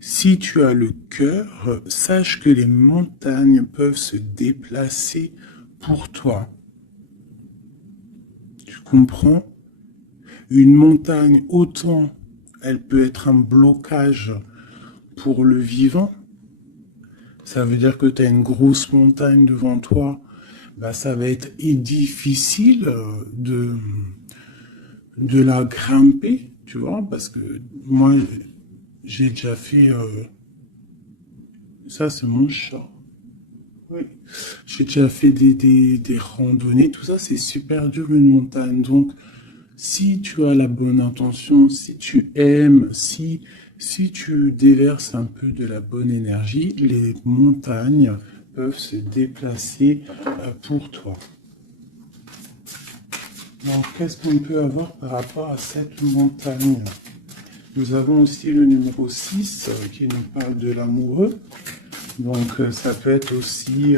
Si tu as le cœur, sache que les montagnes peuvent se déplacer pour toi. Tu comprends? Une montagne, autant elle peut être un blocage pour le vivant. Ça veut dire que tu as une grosse montagne devant toi. Bah, ça va être difficile de la grimper, tu vois, parce que moi, j'ai déjà fait... ça, c'est mon chat. Oui. J'ai déjà fait des randonnées, tout ça, c'est super dur une montagne. Donc, si tu as la bonne intention, si tu aimes, si tu déverses un peu de la bonne énergie, les montagnes peuvent se déplacer pour toi. Donc, qu'est-ce qu'on peut avoir par rapport à cette montagne? Nous avons aussi le numéro 6 qui nous parle de l'amoureux. Donc, ça peut être aussi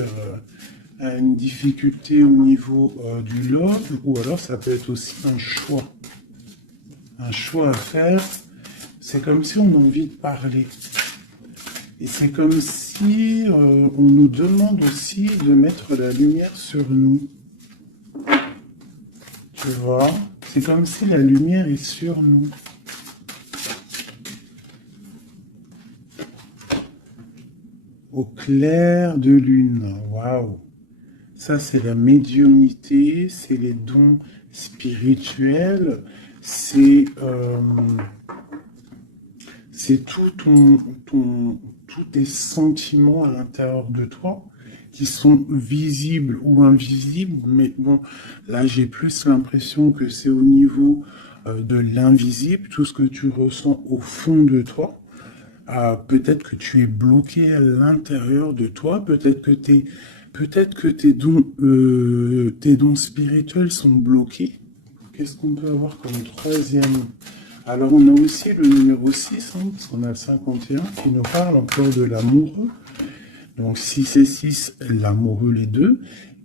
une difficulté au niveau du love, ou alors ça peut être aussi un choix. Un choix à faire. C'est comme si on a envie de parler. Et c'est comme si on nous demande aussi de mettre la lumière sur nous. Tu vois? C'est comme si la lumière est sur nous. Au clair de lune. Waouh! Ça, c'est la médiumnité, c'est les dons spirituels, c'est tous tes sentiments à l'intérieur de toi qui sont visibles ou invisibles. Mais bon, là, j'ai plus l'impression que c'est au niveau de l'invisible, tout ce que tu ressens au fond de toi. Peut-être que tu es bloqué à l'intérieur de toi, peut-être que tes dons spirituels sont bloqués. Qu'est-ce qu'on peut avoir comme troisième? Alors on a aussi le numéro 6, hein, parce qu'on a le 51, qui nous parle encore de l'amoureux. Donc 6 et 6, l'amoureux les deux,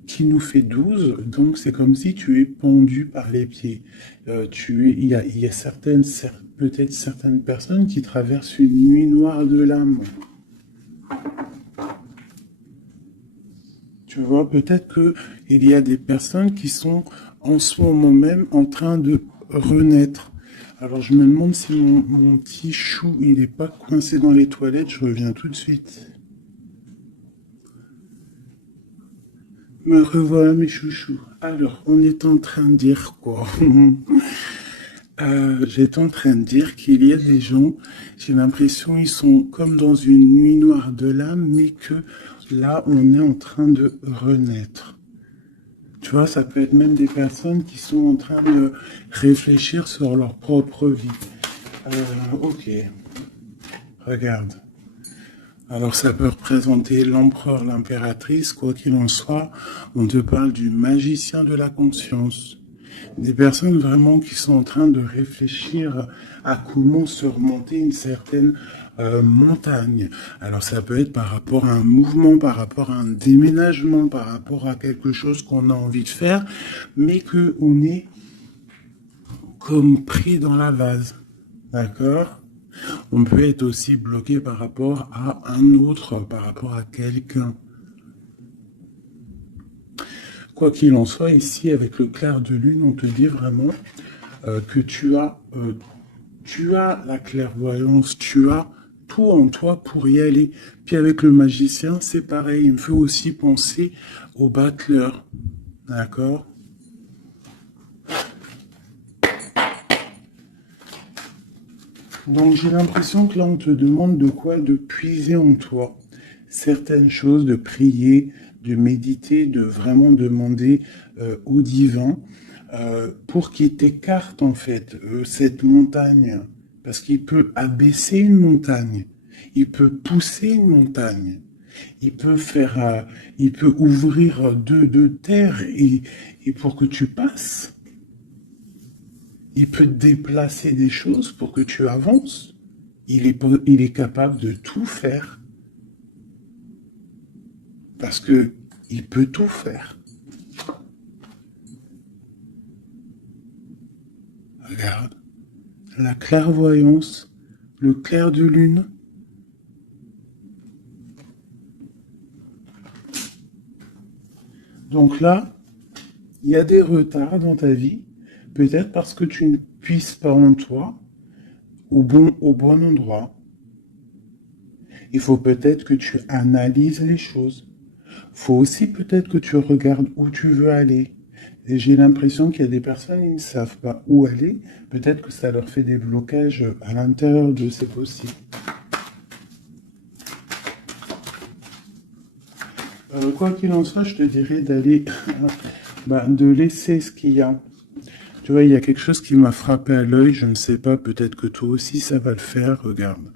qui nous fait 12. Donc c'est comme si tu es pendu par les pieds. Il y a peut-être certaines personnes qui traversent une nuit noire de l'âme. Tu vois, peut-être qu'il y a des personnes qui sont en ce moment même en train de renaître. Alors je me demande si mon petit chou, il n'est pas coincé dans les toilettes, je reviens tout de suite. Me revoilà mes chouchous. Alors, on est en train de dire quoi? J'étais en train de dire qu'il y a des gens, j'ai l'impression ils sont comme dans une nuit noire de l'âme, mais que là, on est en train de renaître. Tu vois, ça peut être même des personnes qui sont en train de réfléchir sur leur propre vie. Ok, regarde. Alors ça peut représenter l'empereur, l'impératrice, quoi qu'il en soit, on te parle du magicien de la conscience. Des personnes vraiment qui sont en train de réfléchir à comment surmonter une certaine montagne. Alors ça peut être par rapport à un mouvement, par rapport à un déménagement, par rapport à quelque chose qu'on a envie de faire, mais qu'on est comme pris dans la vase. D'accord? On peut être aussi bloqué par rapport à un autre, par rapport à quelqu'un. Quoi qu'il en soit, ici, avec le clair de lune, on te dit vraiment que tu as la clairvoyance, tu as tout en toi pour y aller. Puis avec le magicien, c'est pareil. Il me faut aussi penser au battleur. D'accord? Donc j'ai l'impression que là, on te demande de quoi? De puiser en toi certaines choses, de prier, de méditer, de vraiment demander au divin pour qu'il t'écarte en fait cette montagne. Parce qu'il peut abaisser une montagne, il peut pousser une montagne, il peut ouvrir deux terres et pour que tu passes. Il peut déplacer des choses pour que tu avances. Il est capable de tout faire. Parce que il peut tout faire. Regarde. La clairvoyance Le clair de lune. Donc là, il y a des retards dans ta vie, peut-être parce que tu ne puisses pas en toi au bon endroit. Il faut peut-être que tu analyses les choses. Il faut aussi peut-être que tu regardes où tu veux aller. Et j'ai l'impression qu'il y a des personnes qui ne savent pas où aller. Peut-être que ça leur fait des blocages à l'intérieur de ces possibles. Quoi qu'il en soit, je te dirais d'aller, de laisser ce qu'il y a. Tu vois, il y a quelque chose qui m'a frappé à l'œil, je ne sais pas, peut-être que toi aussi ça va le faire, regarde.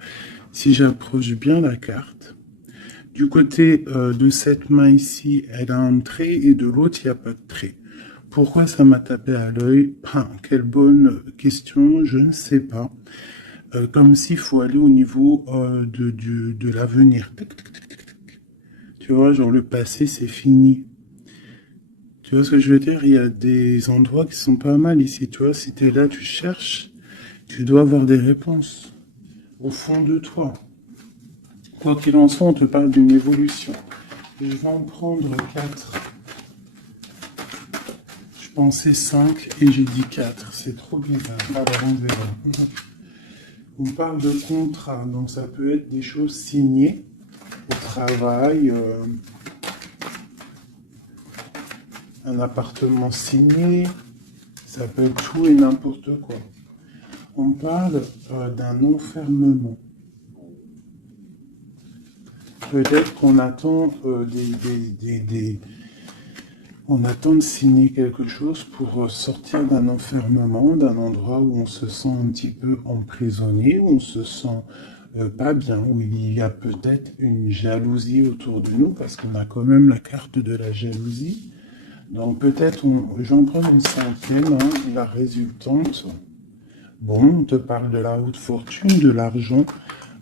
Si j'approche bien la carte, du côté de cette main ici, elle a un trait et de l'autre, il n'y a pas de trait. Pourquoi ça m'a tapé à l'œil? Quelle bonne question, je ne sais pas. Comme s'il faut aller au niveau de l'avenir. Tu vois, genre le passé, c'est fini. Tu vois ce que je veux dire? Il y a des endroits qui sont pas mal ici. Tu vois, si tu es là, tu cherches, tu dois avoir des réponses au fond de toi. Quoi qu'il en soit, on te parle d'une évolution. Je vais en prendre 4. Je pensais 5 et j'ai dit 4. C'est trop bizarre. Alors on verra. On parle de contrat, donc ça peut être des choses signées au travail, un appartement signé, ça peut être tout et n'importe quoi. On parle d'un enfermement. Peut-être qu'on attend on attend de signer quelque chose pour sortir d'un enfermement, d'un endroit où on se sent un petit peu emprisonné, où on se sent pas bien, où il y a peut-être une jalousie autour de nous, parce qu'on a quand même la carte de la jalousie. Donc peut-être, j'en prends une cinquième, la résultante. Bon, on te parle de la haute fortune, de l'argent,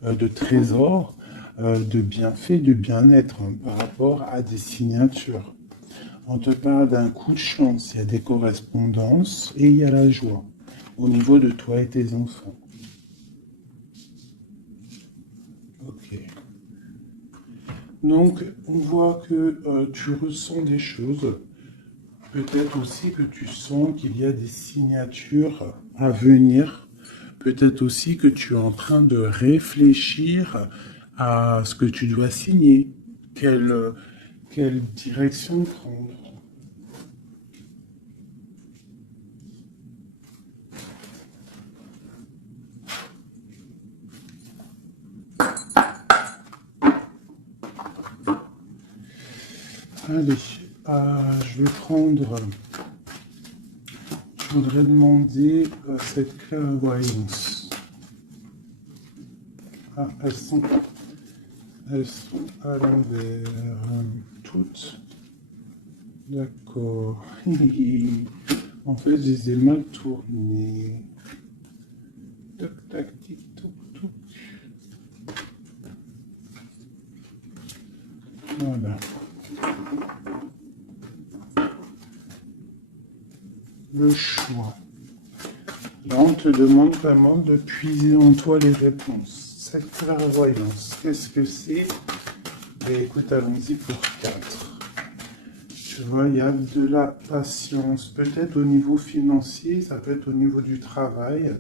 de trésors, de bienfaits, de bien-être par rapport à des signatures. On te parle d'un coup de chance, il y a des correspondances et il y a la joie au niveau de toi et tes enfants. Ok. Donc, on voit que tu ressens des choses. Peut-être aussi que tu sens qu'il y a des signatures à venir. Peut-être aussi que tu es en train de réfléchir à ce que tu dois signer. Quelle direction prendre. Allez, je vais prendre. Je voudrais demander cette clairvoyance. Ah, elles sont à l'envers. Toutes. D'accord. En fait, je les ai mal tournées. Toc, tac, tic, toc, toc. Voilà. Le choix. Là, on te demande vraiment de puiser en toi les réponses. Cette clairvoyance, qu'est-ce que c'est? Écoute, allons-y pour 4. Tu vois, il y a de la patience. Peut-être au niveau financier, ça peut être au niveau du travail.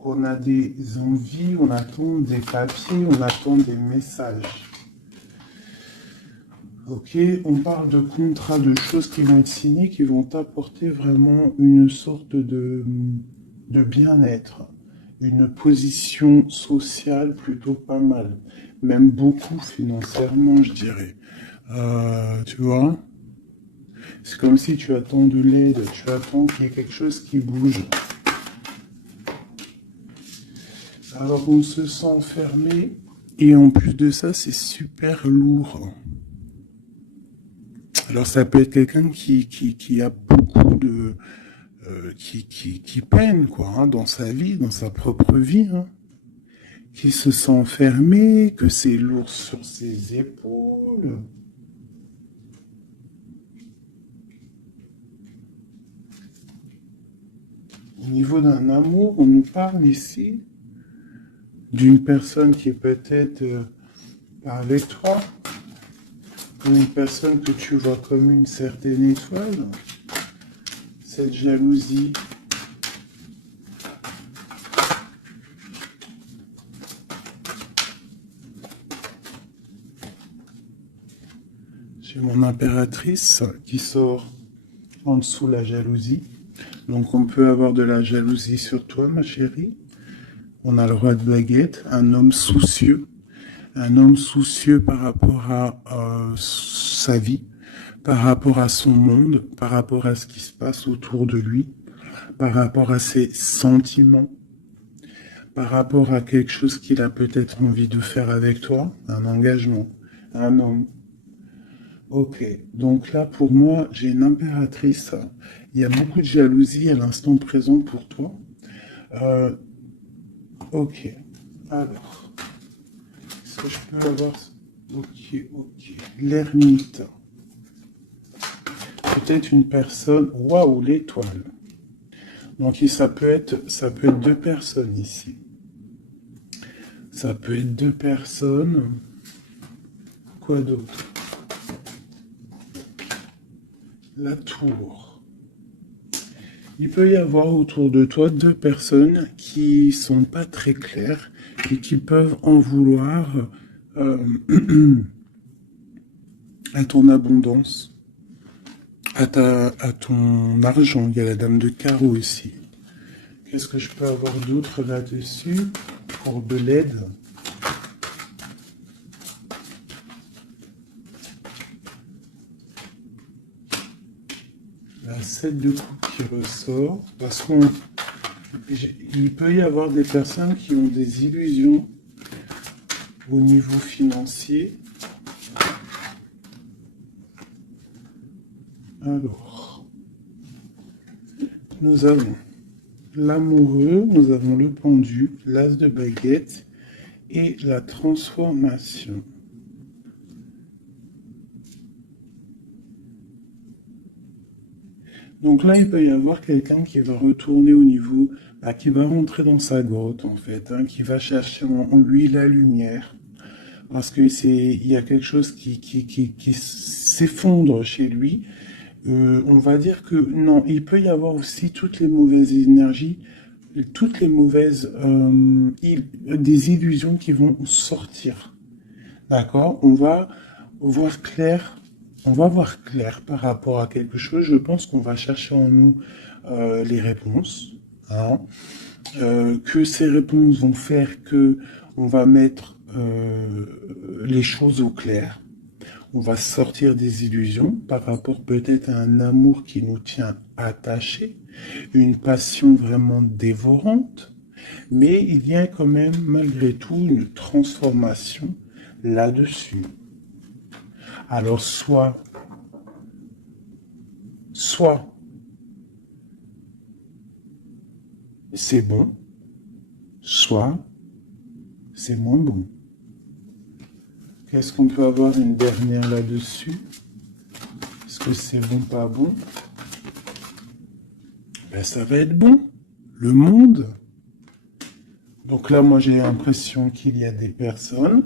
On a des envies, on attend des papiers, on attend des messages. Ok, on parle de contrats, de choses qui vont être signées, qui vont apporter vraiment une sorte de bien-être, une position sociale plutôt pas mal, même beaucoup financièrement, je dirais. Tu vois, c'est comme si tu attends de l'aide, tu attends qu'il y ait quelque chose qui bouge. Alors on se sent enfermé et en plus de ça, c'est super lourd. Alors ça peut être quelqu'un qui a beaucoup de... qui peine quoi, dans sa vie, dans sa propre vie, qui se sent enfermé, que c'est lourd sur ses épaules. Au niveau d'un amour, on nous parle ici d'une personne qui est peut-être pas avec toi, ou une personne que tu vois comme une certaine étoile. Cette jalousie. J'ai mon impératrice qui sort en dessous la jalousie. Donc on peut avoir de la jalousie sur toi, ma chérie. On a le roi de baguette, un homme soucieux. Un homme soucieux par rapport à sa vie, par rapport à son monde, par rapport à ce qui se passe autour de lui, par rapport à ses sentiments, par rapport à quelque chose qu'il a peut-être envie de faire avec toi, un engagement, un homme. Ok, donc là pour moi j'ai une impératrice. Il y a beaucoup de jalousie à l'instant présent pour toi. Ok, alors, est-ce que je peux avoir... Ok. L'ermite. Peut-être une personne... Waouh, l'étoile. Donc ça peut être deux personnes ici. Ça peut être deux personnes. Quoi d'autre? La tour. Il peut y avoir autour de toi deux personnes qui sont pas très claires et qui peuvent en vouloir à ton abondance, à ton argent. Il y a la dame de carreau ici. Qu'est-ce que je peux avoir d'autre là-dessus pour de l'aide? La 7 de coupe qui ressort, parce qu'il peut y avoir des personnes qui ont des illusions au niveau financier. Alors, nous avons l'amoureux, nous avons le pendu, l'as de baguette et la transformation. Donc là, il peut y avoir quelqu'un qui va retourner au niveau, qui va rentrer dans sa grotte en fait, qui va chercher en lui la lumière. Parce que il y a quelque chose qui s'effondre chez lui. On va dire que non, il peut y avoir aussi toutes les mauvaises énergies, toutes les mauvaises des illusions qui vont sortir. D'accord? On va voir clair. On va voir clair par rapport à quelque chose. Je pense qu'on va chercher en nous les réponses. Hein, que ces réponses vont faire que on va mettre les choses au clair. On va sortir des illusions par rapport peut-être à un amour qui nous tient attachés, une passion vraiment dévorante, mais il y a quand même malgré tout une transformation là-dessus. Alors soit c'est bon, soit c'est moins bon. Qu'est-ce qu'on peut avoir une dernière là-dessus? Est-ce que c'est bon, pas bon? Ben, ça va être bon. Le monde. Donc là, moi, j'ai l'impression qu'il y a des personnes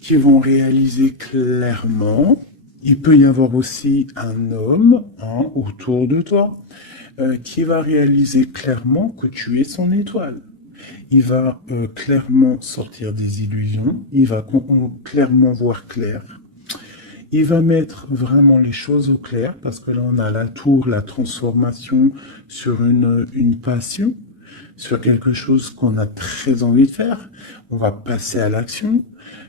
qui vont réaliser clairement. Il peut y avoir aussi un homme autour de toi qui va réaliser clairement que tu es son étoile. Il va clairement sortir des illusions, il va clairement voir clair. Il va mettre vraiment les choses au clair, parce que là on a la tour, la transformation sur une passion, sur quelque chose qu'on a très envie de faire. On va passer à l'action.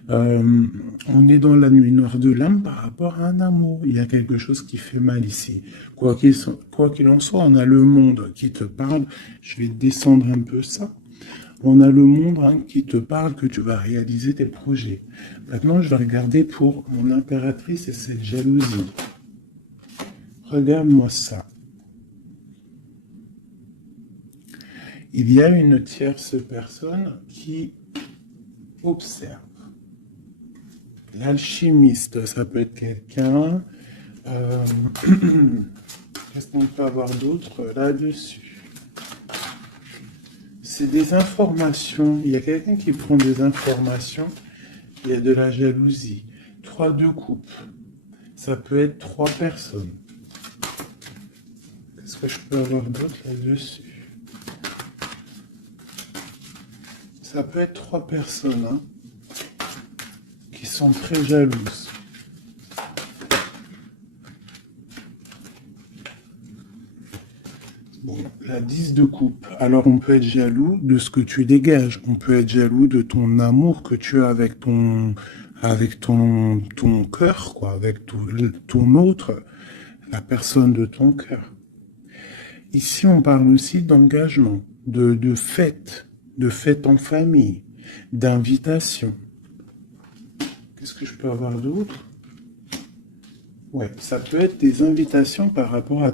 On est dans la nuit noire de l'âme par rapport à un amour. Il y a quelque chose qui fait mal ici. Quoi qu'il en soit, on a le monde qui te parle. Je vais descendre un peu ça. On a le monde qui te parle que tu vas réaliser tes projets. Maintenant, je vais regarder pour mon impératrice et cette jalousie. Regarde-moi ça. Il y a une tierce personne qui observe. L'alchimiste, ça peut être quelqu'un. Qu'est-ce qu'on peut avoir d'autre là-dessus? C'est des informations. Il y a quelqu'un qui prend des informations. Il y a de la jalousie. 3 de coupe. Ça peut être 3 personnes. Qu'est-ce que je peux avoir d'autre là-dessus? Ça peut être 3 personnes hein, qui sont très jalouses. Bon, la 10 de coupe. Alors on peut être jaloux de ce que tu dégages. On peut être jaloux de ton amour que tu as avec ton cœur, quoi, avec ton autre, la personne de ton cœur. Ici, on parle aussi d'engagement, de fête en famille, d'invitation. Qu'est-ce que je peux avoir d'autre? Ouais, ça peut être des invitations par rapport à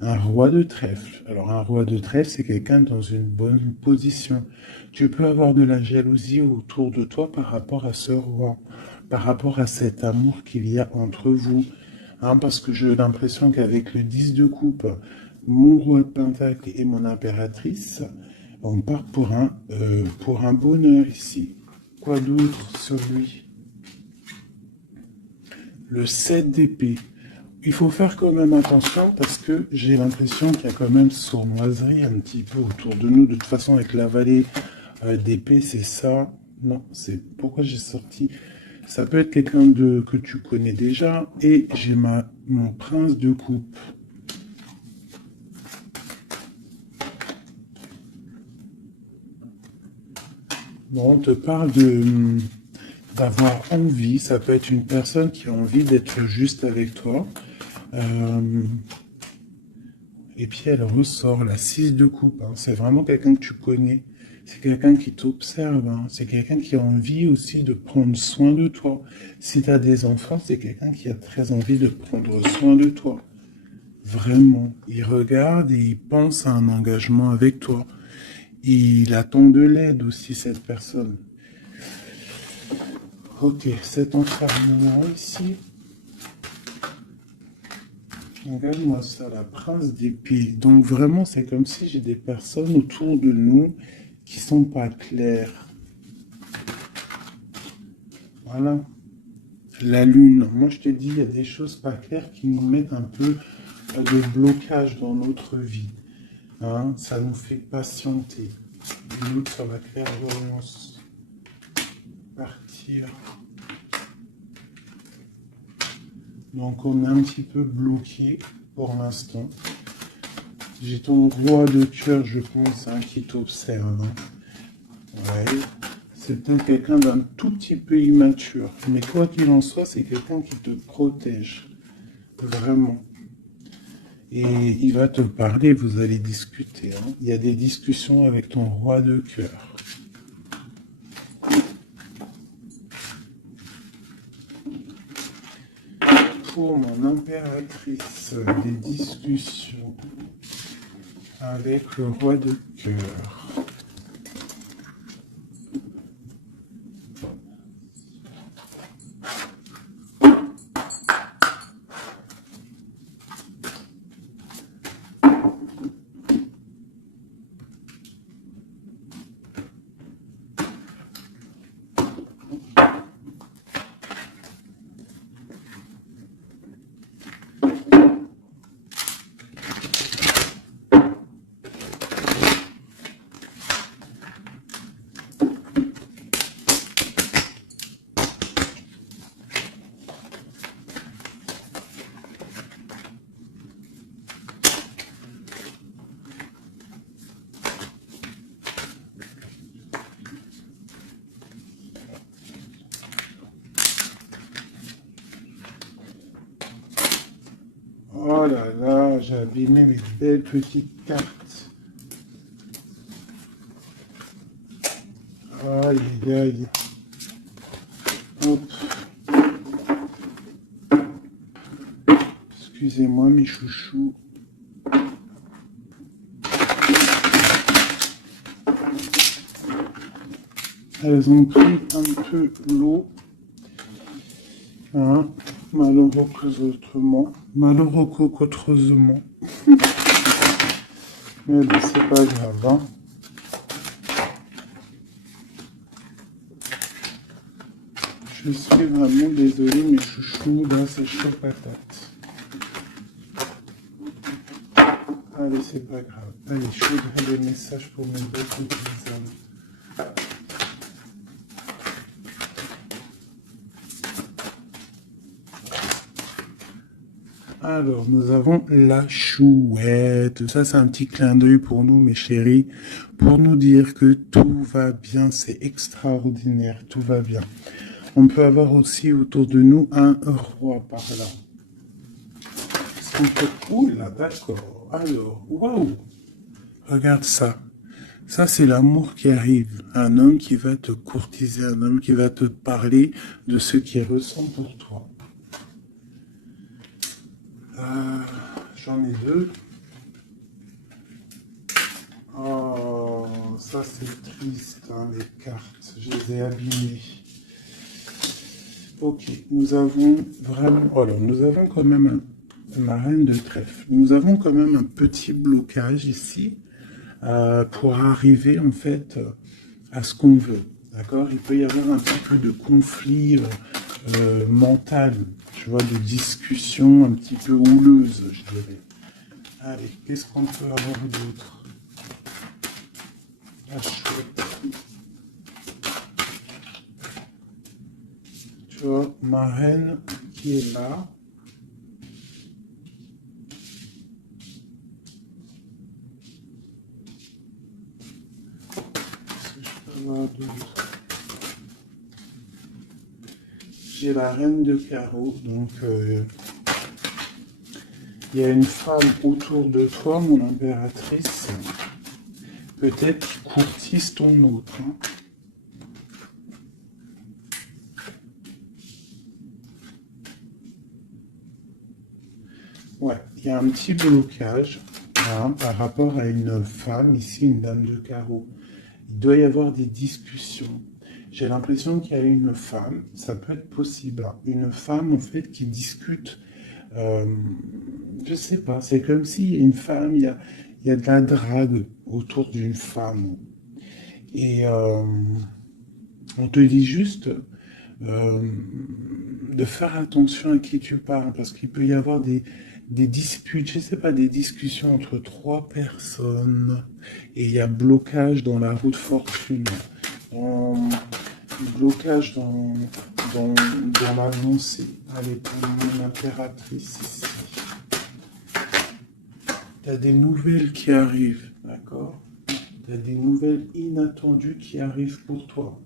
un roi de trèfle. Alors, un roi de trèfle, c'est quelqu'un dans une bonne position. Tu peux avoir de la jalousie autour de toi par rapport à ce roi, par rapport à cet amour qu'il y a entre vous. Hein, parce que j'ai l'impression qu'avec le 10 de coupe, mon roi de pentacle et mon impératrice, on part pour un bonheur ici. Quoi d'autre sur lui? Le 7 d'épée. Il faut faire quand même attention parce que j'ai l'impression qu'il y a quand même sournoiserie un petit peu autour de nous. De toute façon, avec la vallée d'épée, c'est ça. Non, c'est pourquoi j'ai sorti. Ça peut être quelqu'un que tu connais déjà. Et j'ai mon prince de coupe. Bon, on te parle d'avoir envie. Ça peut être une personne qui a envie d'être juste avec toi. Et puis elle ressort la 6 de coupe. Hein. C'est vraiment quelqu'un que tu connais. C'est quelqu'un qui t'observe. Hein. C'est quelqu'un qui a envie aussi de prendre soin de toi. Si tu as des enfants, c'est quelqu'un qui a très envie de prendre soin de toi. Vraiment. Il regarde et il pense à un engagement avec toi. Il attend de l'aide aussi, cette personne. Ok, cet enfermement ici. Regarde-moi ça, la prince d'épée. Donc vraiment, c'est comme si j'ai des personnes autour de nous qui sont pas claires. Voilà. La lune. Moi, je te dis, il y a des choses pas claires qui nous mettent un peu de blocage dans notre vie. Hein, ça nous fait patienter. Une autre sur la clairvoyance. Partir. Donc on est un petit peu bloqué pour l'instant. J'ai ton roi de cœur, je pense, hein, qui t'observe. Hein. Ouais. C'est peut-être quelqu'un d'un tout petit peu immature. Mais quoi qu'il en soit, c'est quelqu'un qui te protège. Vraiment. Et il va te parler, vous allez discuter. Hein. Il y a des discussions avec ton roi de cœur. Pour mon impératrice, des discussions avec le roi de cœur. Oh là là, j'ai abîmé mes belles petites cartes. Aïe, aïe, aïe. Hop. Excusez-moi mes chouchous. Elles ont pris un peu l'eau. Hein, malheureusement. Mais bon, c'est pas grave. Hein. Je suis vraiment désolée, mes chouchous, là, c'est chaud patate. Allez, c'est pas grave. Allez, je voudrais des messages pour mes autres hommes. Alors, nous avons la chouette. Ça, c'est un petit clin d'œil pour nous, mes chéris, pour nous dire que tout va bien, c'est extraordinaire, tout va bien. On peut avoir aussi autour de nous un roi par là. Est-ce qu'on peut... Oula, d'accord. Alors, waouh. Regarde ça. Ça, c'est l'amour qui arrive. Un homme qui va te courtiser, un homme qui va te parler de ce qu'il ressent pour toi. J'en ai deux. Oh, ça c'est triste, hein, les cartes. Je les ai abîmées. Ok, nous avons vraiment... Alors, nous avons quand même ma reine de trèfle. Nous avons quand même un petit blocage ici pour arriver en fait à ce qu'on veut. D'accord? Il peut y avoir un petit peu de conflit mental, tu vois, de discussion un petit peu houleuse, je dirais. Allez, qu'est-ce qu'on peut avoir d'autre? La chouette. Tu vois, ma reine qui est là. Qu'est-ce que je peux avoir d'autre? J'ai la reine de carreau, donc il y a une femme autour de toi, mon impératrice, peut-être qui courtise ton autre. Hein. Ouais, il y a un petit blocage hein, par rapport à une femme, ici une dame de carreau. Il doit y avoir des discussions. J'ai l'impression qu'il y a une femme, ça peut être possible, hein, une femme en fait qui discute, je sais pas, c'est comme s'il y a une femme, il y a de la drague autour d'une femme. Et on te dit juste de faire attention à qui tu parles, parce qu'il peut y avoir des disputes, je sais pas, des discussions entre trois personnes, et il y a blocage dans la roue de fortune. Blocage dans l'avancée. Allez, pour mon impératrice ici. Tu as des nouvelles qui arrivent, d'accord? Tu as des nouvelles inattendues qui arrivent pour toi.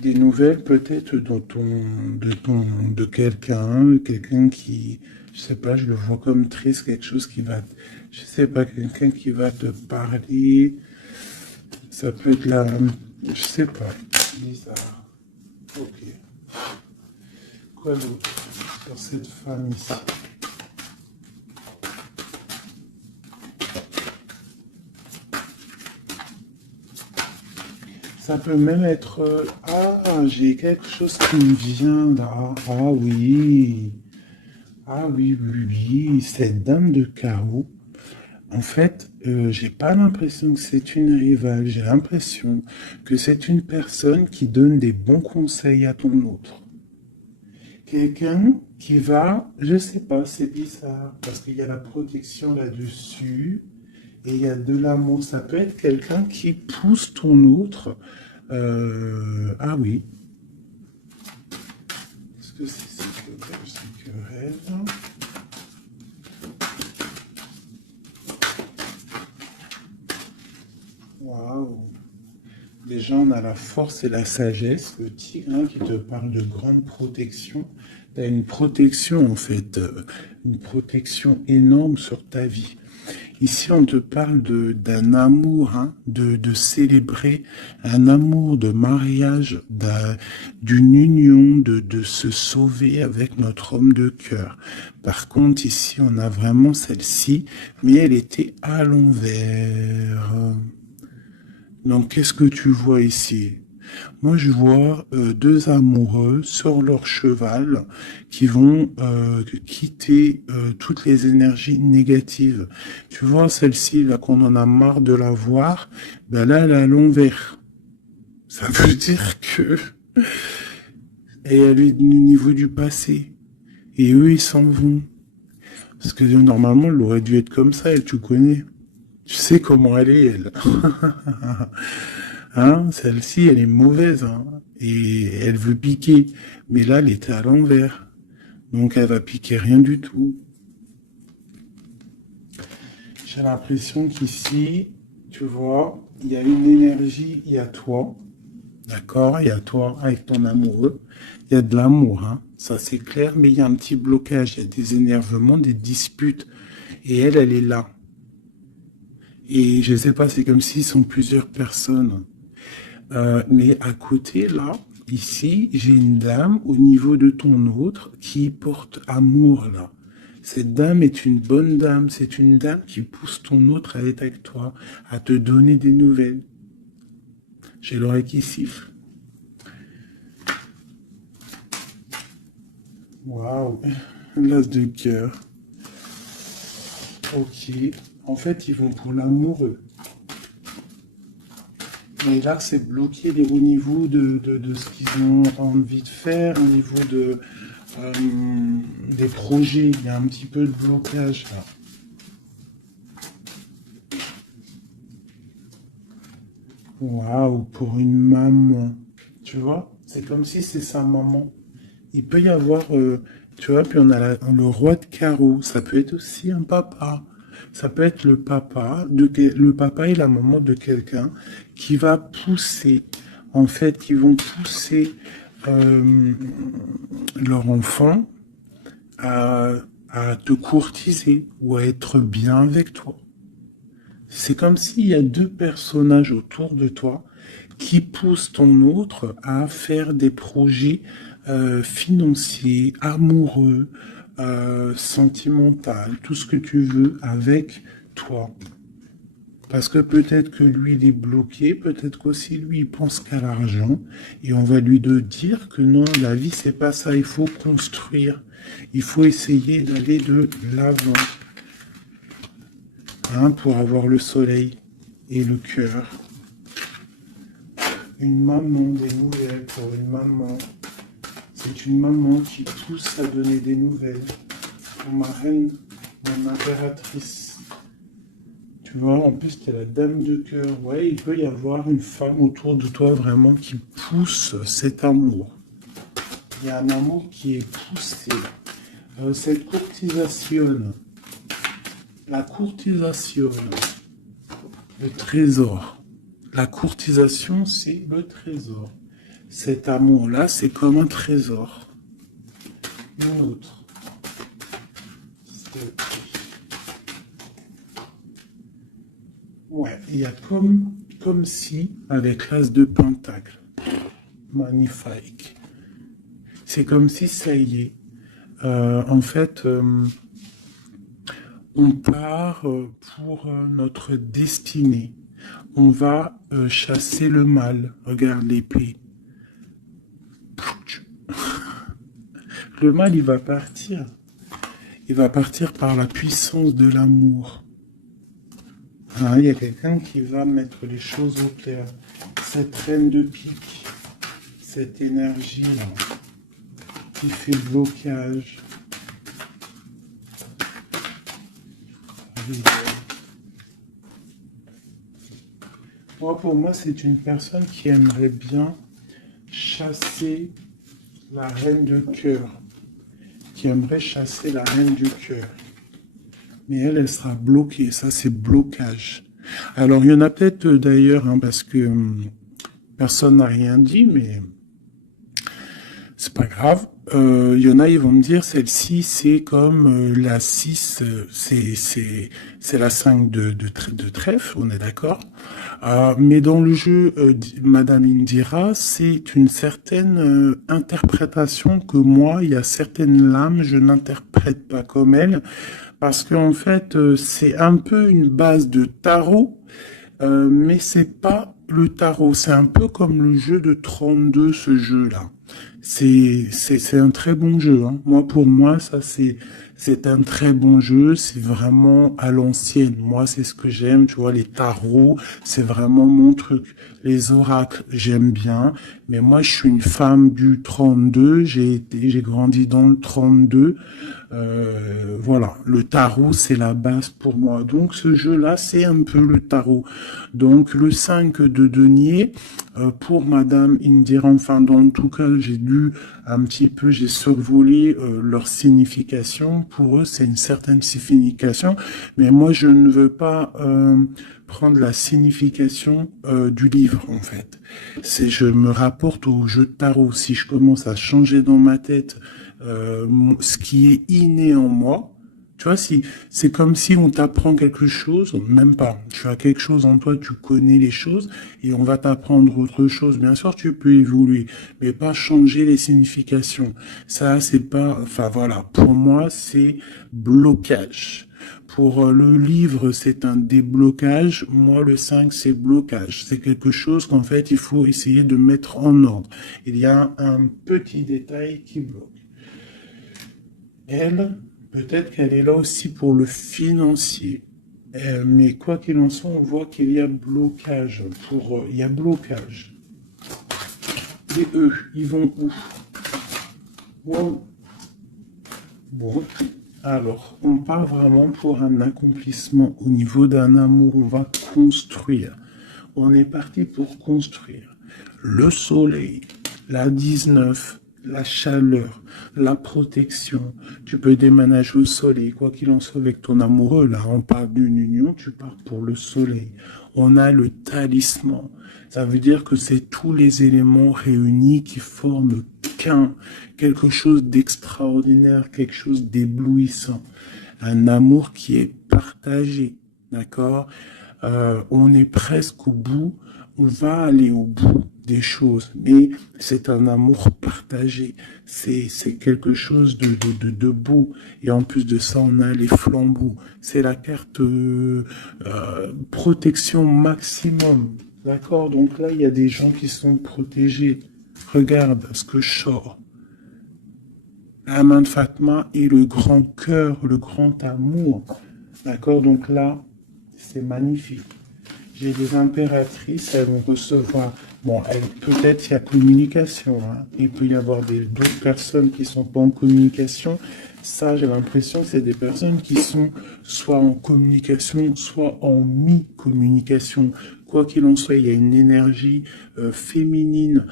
Des nouvelles peut-être de quelqu'un qui, je sais pas, je le vois comme triste, quelque chose qui va, je sais pas, quelqu'un qui va te parler. Ça peut être la... Je sais pas. Bizarre. Ok. Quoi d'autre sur cette femme ici? Ça peut même être... Ah, j'ai quelque chose qui me vient là. Ah oui. Ah oui, oui, oui. Cette dame de carreau. En fait, j'ai pas l'impression que c'est une rivale, j'ai l'impression que c'est une personne qui donne des bons conseils à ton autre. Quelqu'un qui va, je sais pas, c'est bizarre, parce qu'il y a la protection là-dessus, et il y a de l'amour. Ça peut être quelqu'un qui pousse ton autre. Ah oui. Est-ce que c'est querelle? Waouh! Déjà, on a la force et la sagesse, le tigre hein, qui te parle de grande protection. Tu as une protection, en fait, une protection énorme sur ta vie. Ici, on te parle d'un amour, hein, de célébrer un amour de mariage, d'une union, de se sauver avec notre homme de cœur. Par contre, ici, on a vraiment celle-ci, mais elle était à l'envers. Donc, qu'est-ce que tu vois ici? Moi, je vois deux amoureux sur leur cheval qui vont quitter toutes les énergies négatives. Tu vois, celle-ci, là, qu'on en a marre de la voir, ben là, elle est à l'envers. Ça veut dire que Et elle est au niveau du passé. Et eux, ils s'en vont. Parce que normalement, elle aurait dû être comme ça, elle, tu connais. Tu sais comment elle est, elle. Hein, celle-ci, elle est mauvaise, hein. Et elle veut piquer. Mais là, elle était à l'envers. Donc, elle va piquer rien du tout. J'ai l'impression qu'ici, tu vois, il y a une énergie, il y a toi. D'accord? Il y a toi avec ton amoureux. Il y a de l'amour, hein. Ça, c'est clair. Mais il y a un petit blocage. Il y a des énervements, des disputes. Et elle, elle est là. Et je sais pas, c'est comme s'ils sont plusieurs personnes. Mais à côté, là, ici, j'ai une dame au niveau de ton autre qui porte amour, là. Cette dame est une bonne dame. C'est une dame qui pousse ton autre à être avec toi, à te donner des nouvelles. J'ai l'oreille qui siffle. Waouh, l'as de cœur. Ok. En fait, ils vont pour l'amoureux. Mais là, c'est bloqué au niveau de ce qu'ils ont envie de faire, au niveau euh, des projets. Il y a un petit peu de blocage là. Waouh, pour une maman. Tu vois, c'est comme si c'est sa maman. Il peut y avoir, tu vois, puis on a le roi de carreau. Ça peut être aussi un papa. Ça peut être le papa et la maman de quelqu'un qui va pousser, en fait, qui vont pousser euh, leur enfant à, à te courtiser ou à être bien avec toi. C'est comme s'il y a deux personnages autour de toi qui poussent ton autre à faire des projets financiers, amoureux, sentimentaux, tout ce que tu veux avec toi. Parce que peut-être que lui, il est bloqué, peut-être qu'aussi lui, il pense qu'à l'argent, et on va lui dire que non, la vie, c'est pas ça, il faut construire, il faut essayer d'aller de l'avant, hein, pour avoir le soleil et le cœur. Une maman, des nouvelles pour une maman. C'est une maman qui pousse à donner des nouvelles. Pour ma reine, mon impératrice. Tu vois, en plus, tu es la dame de cœur. Ouais, il peut y avoir une femme autour de toi vraiment qui pousse cet amour. Il y a un amour qui est poussé. Cette courtisation, la courtisation, le trésor. La courtisation, c'est le trésor. Cet amour-là, c'est comme un trésor. Une autre. Ouais, il y a comme si, avec l'as de pentacle. Magnifique. C'est comme si ça y est. En fait, on part pour notre destinée. On va chasser le mal. Regarde l'épée. Le mal, il va partir. Il va partir par la puissance de l'amour. Ah, il y a quelqu'un qui va mettre les choses au clair. Cette reine de pique, cette énergie-là, qui fait blocage. Moi, pour moi, c'est une personne qui aimerait bien chasser la reine de cœur. Qui aimerait chasser la reine du cœur. Mais elle sera bloquée. Ça, c'est blocage. Alors, il y en a peut-être d'ailleurs, hein, parce que personne n'a rien dit, mais c'est pas grave. Il y en a, ils vont me dire, celle-ci, c'est comme la 6, c'est la 5 de trèfle, on est d'accord. Mais dans le jeu, Madame Indira, c'est une certaine interprétation que moi, il y a certaines lames, je n'interprète pas comme elle, parce qu'en fait, c'est un peu une base de tarot, mais c'est pas le tarot. C'est un peu comme le jeu de 32, ce jeu-là. C'est un très bon jeu, hein. Moi, pour moi, ça, c'est un très bon jeu. C'est vraiment à l'ancienne. Moi, c'est ce que j'aime. Tu vois, les tarots, c'est vraiment mon truc. Les oracles, j'aime bien. Mais moi, je suis une femme du 32. J'ai grandi dans le 32. Voilà, le tarot, c'est la base pour moi. Donc, ce jeu-là, c'est un peu le tarot. Donc, le 5 de denier, pour Madame Indira, enfin, dans tout cas, j'ai lu un petit peu, j'ai survolé leur signification. Pour eux, c'est une certaine signification. Mais moi, je ne veux pas prendre la signification du livre, en fait. Je me rapporte au jeu de tarot. Si je commence à changer dans ma tête ce qui est inné en moi. Tu vois, si c'est comme si on t'apprend quelque chose, même pas. Tu as quelque chose en toi, tu connais les choses, et on va t'apprendre autre chose. Bien sûr, tu peux évoluer, mais pas changer les significations. Ça, c'est pas. Enfin voilà, pour moi, c'est blocage. Pour le livre, c'est un déblocage. Moi, le 5, c'est blocage. C'est quelque chose qu'en fait, il faut essayer de mettre en ordre. Il y a un petit détail qui bloque. Elle, peut-être qu'elle est là aussi pour le financier. Mais quoi qu'il en soit, on voit qu'il y a blocage. Il y a blocage. Et eux, ils vont où? Bon. Alors, on part vraiment pour un accomplissement au niveau d'un amour. On va construire. On est parti pour construire. Le soleil, la 19, la chaleur, la protection. Tu peux déménager au soleil, quoi qu'il en soit avec ton amoureux. Là, on parle d'une union, tu pars pour le soleil. On a le talisman. Ça veut dire que c'est tous les éléments réunis qui forment quelque chose d'extraordinaire, quelque chose d'éblouissant. Un amour qui est partagé, d'accord? On est presque au bout, on va aller au bout des choses, mais c'est un amour partagé, c'est quelque chose de beau, et en plus de ça, on a les flambeaux, c'est la carte protection maximum, d'accord? Donc là, il y a des gens qui sont protégés. Regarde ce que je sors. La main de Fatma et le grand cœur, le grand amour, d'accord? Donc là, c'est magnifique. J'ai des impératrices, elles vont recevoir. Bon, peut-être il y a communication. Hein. Il peut y avoir d'autres personnes qui sont pas en communication. Ça, j'ai l'impression que c'est des personnes qui sont soit en communication, soit en mi-communication. Quoi qu'il en soit, il y a une énergie féminine.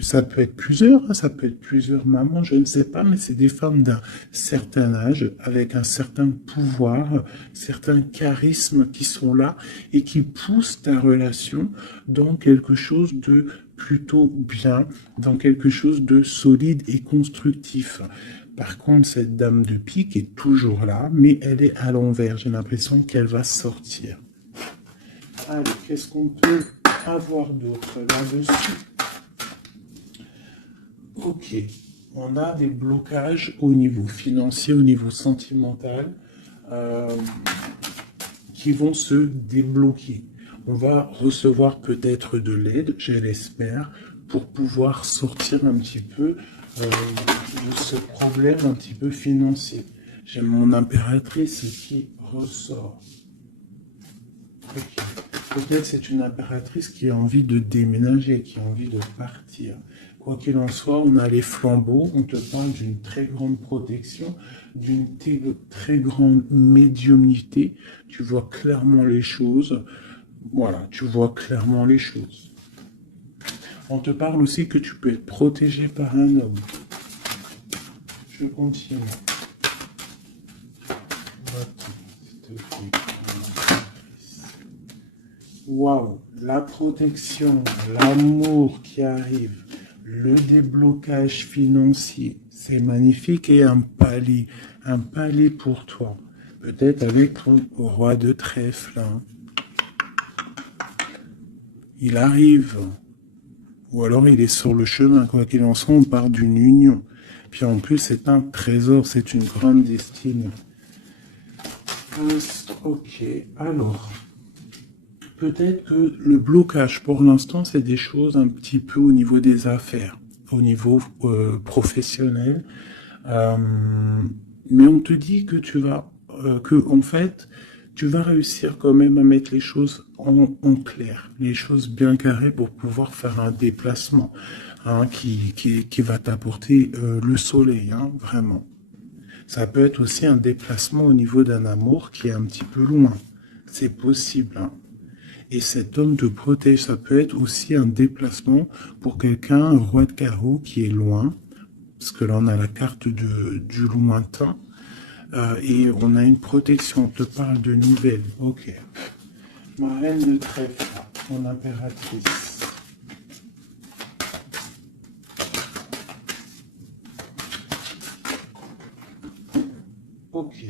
Ça peut être plusieurs, hein, ça peut être plusieurs mamans, je ne sais pas, mais c'est des femmes d'un certain âge, avec un certain pouvoir, certains charismes qui sont là et qui poussent ta relation dans quelque chose de plutôt bien, dans quelque chose de solide et constructif. Par contre, cette dame de pique est toujours là, mais elle est à l'envers. J'ai l'impression qu'elle va sortir. Allez, qu'est-ce qu'on peut avoir d'autre là-dessus? Ok, on a des blocages au niveau financier, au niveau sentimental, qui vont se débloquer. On va recevoir peut-être de l'aide, je l'espère, pour pouvoir sortir un petit peu de ce problème un petit peu financier. J'ai mon impératrice qui ressort. Okay. Peut-être c'est une impératrice qui a envie de déménager, qui a envie de partir. Quoi qu'il en soit, on a les flambeaux, on te parle d'une très grande protection, d'une très grande médiumnité. Tu vois clairement les choses. Voilà, tu vois clairement les choses. On te parle aussi que tu peux être protégé par un homme. Je continue. Waouh, la protection, l'amour qui arrive, le déblocage financier, c'est magnifique et un palais pour toi. Peut-être avec ton roi de trèfle. Hein. Il arrive, ou alors il est sur le chemin, quoi qu'il en soit, on part d'une union. Puis en plus, c'est un trésor, c'est une grande destinée. Ok, alors... peut-être que le blocage, pour l'instant, c'est des choses un petit peu au niveau des affaires, au niveau professionnel. Euh, mais on te dit que en fait, tu vas réussir quand même à mettre les choses en clair, les choses bien carrées pour pouvoir faire un déplacement qui va t'apporter le soleil, vraiment. Ça peut être aussi un déplacement au niveau d'un amour qui est un petit peu loin. C'est possible. Et cet homme te protège. Ça peut être aussi un déplacement pour quelqu'un, un roi de carreau qui est loin. Parce que là, on a la carte du lointain. Et on a une protection. On te parle de nouvelles. Ok. Ma reine de trèfle, mon impératrice. Ok.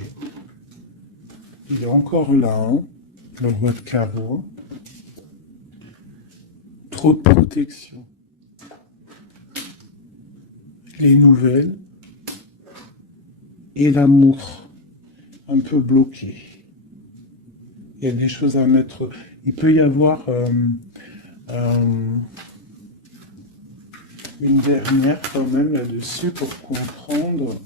Il est encore là, le roi de carreau. Trop de protection. Les nouvelles. Et l'amour. Un peu bloqué. Il y a des choses à mettre. Il peut y avoir une dernière quand même là-dessus pour comprendre.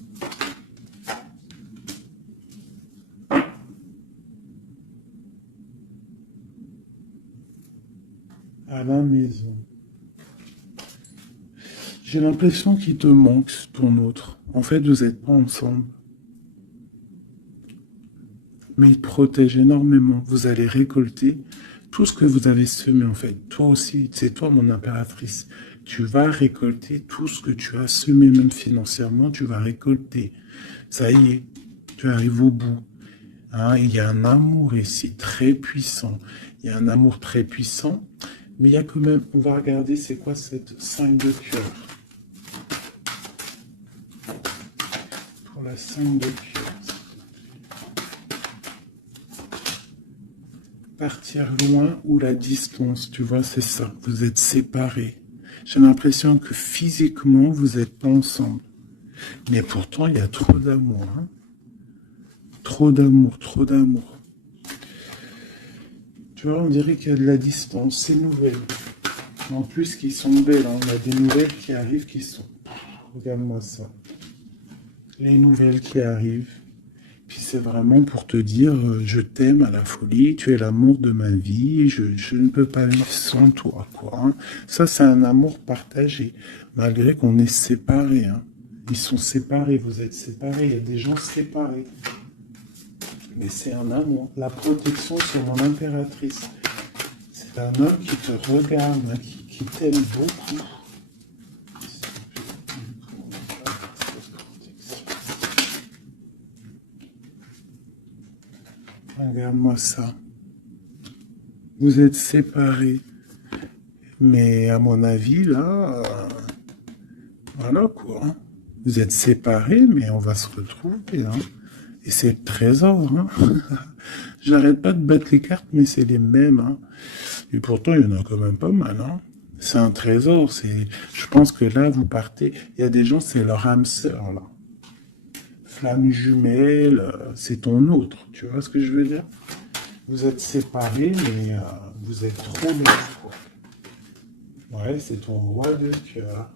À la maison. J'ai l'impression qu'il te manque ton autre. En fait, vous n'êtes pas ensemble. Mais il te protège énormément. Vous allez récolter tout ce que vous avez semé, en fait. Toi aussi, c'est toi mon impératrice. Tu vas récolter tout ce que tu as semé, même financièrement, tu vas récolter. Ça y est, tu arrives au bout. Il y a un amour ici très puissant. Il y a un amour très puissant. Mais il y a quand même, on va regarder c'est quoi cette 5 de cœur. Pour la 5 de cœur. Partir loin ou la distance, tu vois, c'est ça. Vous êtes séparés. J'ai l'impression que physiquement, vous n'êtes pas ensemble. Mais pourtant, il y a trop d'amour. Trop d'amour, trop d'amour. Tu vois, on dirait qu'il y a de la distance. C'est nouvelle. En plus, qui sont belles. On a des nouvelles qui arrivent qui sont... Regarde-moi ça. Les nouvelles qui arrivent. Puis c'est vraiment pour te dire, je t'aime à la folie, tu es l'amour de ma vie, je ne peux pas vivre sans toi, quoi. Ça, c'est un amour partagé, malgré qu'on est séparés. Ils sont séparés, vous êtes séparés, il y a des gens séparés. Mais c'est un amour. La protection sur mon impératrice. C'est un homme qui te regarde, qui t'aime beaucoup. Regarde-moi ça. Vous êtes séparés. Mais à mon avis, là, voilà quoi. Vous êtes séparés, mais on va se retrouver. Et c'est le trésor. J'arrête pas de battre les cartes, mais c'est les mêmes. Et pourtant, il y en a quand même pas mal. C'est un trésor. Je pense que là, vous partez. Il y a des gens, c'est leur âme sœur, là. Flamme jumelle, c'est ton autre. Tu vois ce que je veux dire? Vous êtes séparés, mais vous êtes trop bien. Ouais, c'est ton roi de cœur.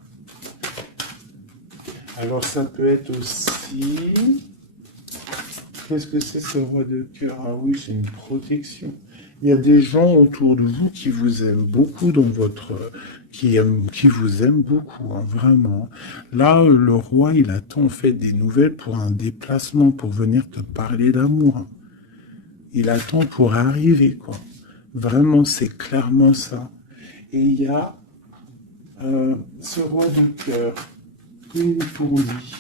Alors, ça peut être aussi... Qu'est-ce que c'est ce roi de cœur? Ah oui, c'est une protection. Il y a des gens autour de vous qui vous aiment beaucoup dans votre... qui vous aiment beaucoup, vraiment. Là, le roi, il attend en fait des nouvelles pour un déplacement, pour venir te parler d'amour. Il attend pour arriver, quoi. Vraiment, c'est clairement ça. Et il y a ce roi de cœur, une pour lui.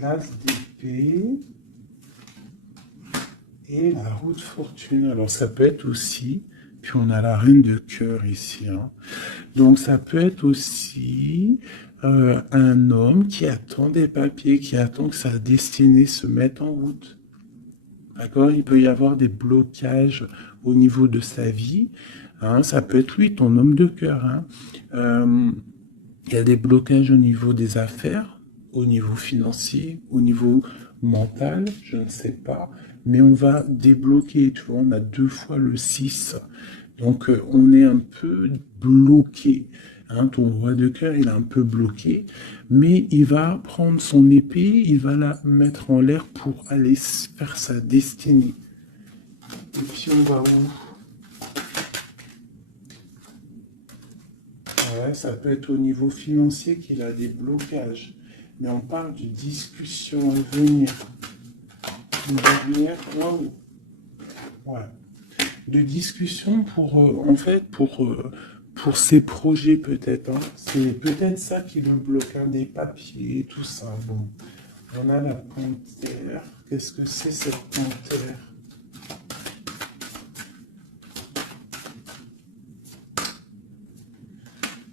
L'as d'épée et la roue de fortune. Alors ça peut être aussi, puis on a la reine de cœur ici. Donc ça peut être aussi un homme qui attend des papiers, qui attend que sa destinée se mette en route. D'accord? Il peut y avoir des blocages au niveau de sa vie. Ça peut être lui, ton homme de cœur. Il y a des blocages au niveau des affaires, au niveau financier, au niveau mental, je ne sais pas. mais on va débloquer, tu vois, on a 2 fois le 6. Donc, on est un peu bloqué. Hein, ton roi de cœur, il est un peu bloqué, mais il va prendre son épée, il va la mettre en l'air pour aller faire sa destinée. Et puis, on va où? Ouais, ça peut être au niveau financier qu'il a des blocages. Mais on parle de discussion à venir. Une dernière, waouh. Ouais. De discussion pour, en fait, pour ses projets peut-être. Hein. C'est peut-être ça qui le bloque, hein, des papiers et tout ça. Bon. On a la panthère. Qu'est-ce que c'est cette panthère?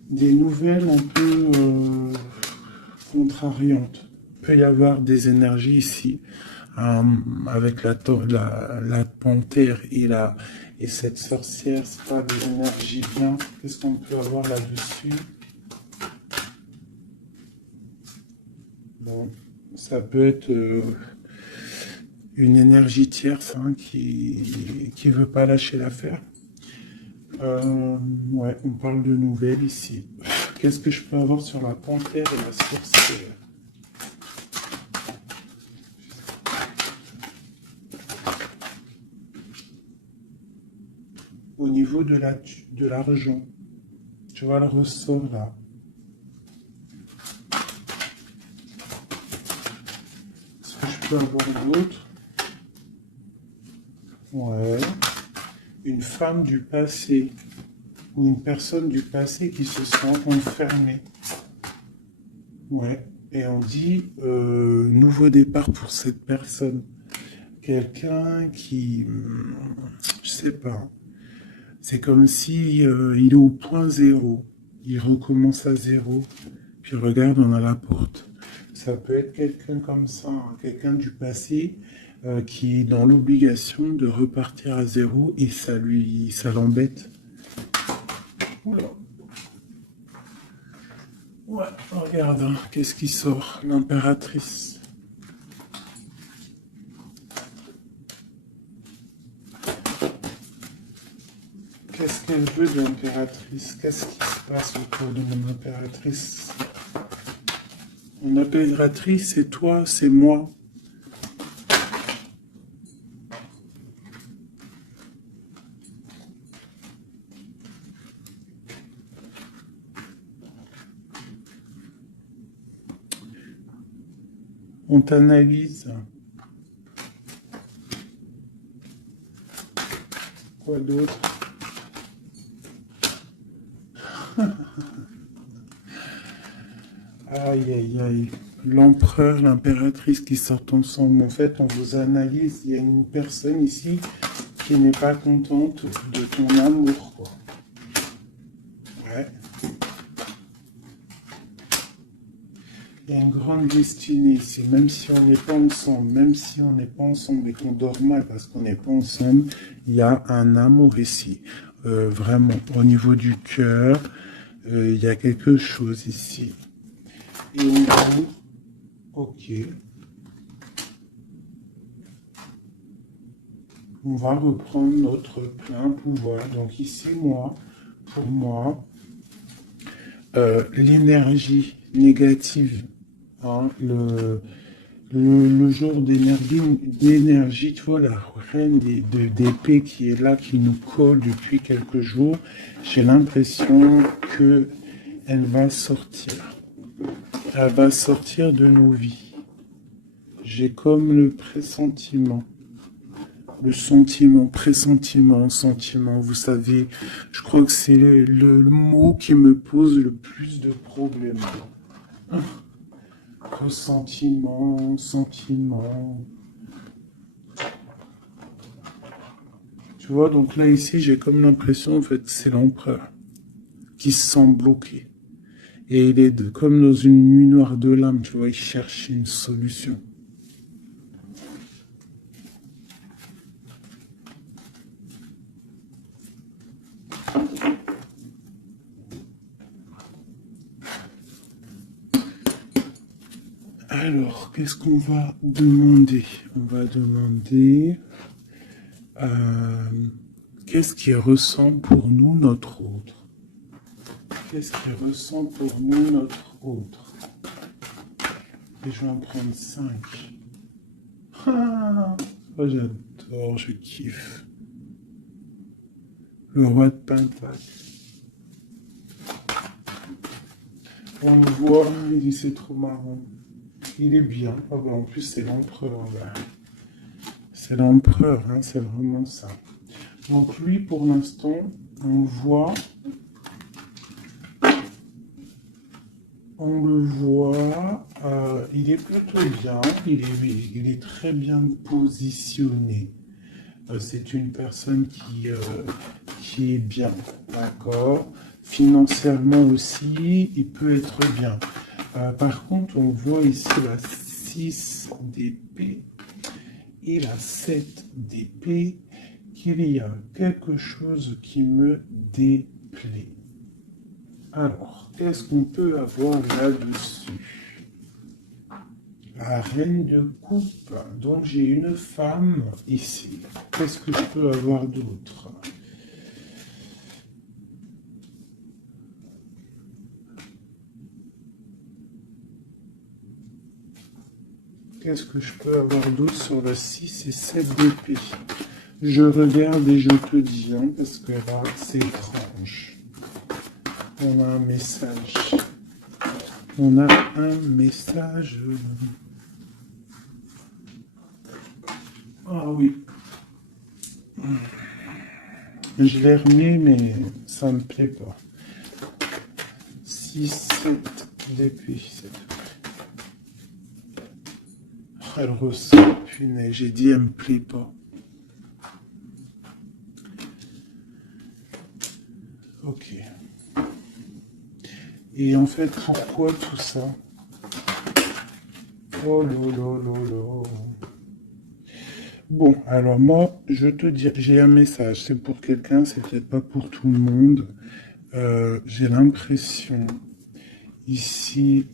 Des nouvelles un peu contrariantes. Il peut y avoir des énergies ici. Avec la panthère et cette sorcière, c'est pas des énergies bien. Qu'est-ce qu'on peut avoir là-dessus? Bon, ça peut être une énergie tierce hein, qui veut pas lâcher l'affaire. Ouais, on parle de nouvelles ici. Qu'est-ce que je peux avoir sur la panthère et la sorcière? Au niveau de l'argent, tu vois le ressort là. Est-ce que je peux avoir d'autres? Ouais. Une femme du passé ou une personne du passé qui se sent enfermée. Ouais. Et on dit nouveau départ pour cette personne. Quelqu'un qui, je sais pas. C'est comme si il est au point zéro. Il recommence à zéro. Puis regarde, on a la porte. Ça peut être quelqu'un comme ça, hein, quelqu'un du passé qui est dans l'obligation de repartir à zéro et ça l'embête. Oula. Ouais, regarde, hein, qu'est-ce qui sort? L'impératrice. Qu'est-ce qu'elle veut de l'impératrice? Qu'est-ce qui se passe autour de mon impératrice? Mon impératrice, c'est toi, c'est moi. On t'analyse. Quoi d'autre? Aïe, aïe, aïe. L'empereur, l'impératrice qui sortent ensemble. En fait, on vous analyse. Il y a une personne ici qui n'est pas contente de ton amour, quoi. Ouais. Il y a une grande destinée ici, même si on n'est pas ensemble, même si on n'est pas ensemble et qu'on dort mal parce qu'on n'est pas ensemble, il y a un amour ici. Vraiment, au niveau du cœur, il y a quelque chose ici. Et au niveau, ok. On va reprendre notre plein pouvoir. Donc ici, moi, pour moi, l'énergie négative, hein, le genre d'énergie, tu vois, la reine d'épée qui est là, qui nous colle depuis quelques jours, j'ai l'impression que elle va sortir. Elle va sortir de nos vies. J'ai comme le pressentiment. Le sentiment, pressentiment, sentiment, vous savez, je crois que c'est le mot qui me pose le plus de problèmes. Ressentiment, sentiment. Tu vois, donc là, ici, j'ai comme l'impression, en fait, que c'est l'empereur qui se sent bloqué. Et il est comme dans une nuit noire de l'âme, tu vois, il cherche une solution. Alors, qu'est-ce qu'on va demander? On va demander qu'est-ce qui ressent pour nous notre autre? Qu'est-ce qui ressent pour nous notre autre? Et je vais en prendre 5. Ah, oh, j'adore, je kiffe. Le roi de Pentacle. On le voit, il dit c'est trop marrant. Il est bien. Ah bah, en plus, c'est l'empereur. Là. C'est l'empereur, hein, c'est vraiment ça. Donc lui, pour l'instant, on le voit, il est plutôt bien, il est très bien positionné. C'est une personne qui est bien, d'accord. Financièrement aussi, il peut être bien. Par contre, on voit ici la 6 d'épée et la 7 d'épée, qu'il y a quelque chose qui me déplaît. Alors, qu'est-ce qu'on peut avoir là-dessus? La reine de coupe. Donc, j'ai une femme ici. Qu'est-ce que je peux avoir d'autre? Qu'est-ce que je peux avoir d'autre sur la 6 et 7 d'épée? Je regarde et je te dis, hein, parce que là, c'est étrange. On a un message. On a un message. Ah oui. Je l'ai remis, mais ça ne me plaît pas. 6, 7 d'épée. Elle ressort. Punaise, j'ai dit, elle me plaît pas. Ok. Et en fait, pourquoi tout ça? Oh là. Bon, alors moi, je te dis, j'ai un message. C'est pour quelqu'un, c'est peut-être pas pour tout le monde. J'ai l'impression ici,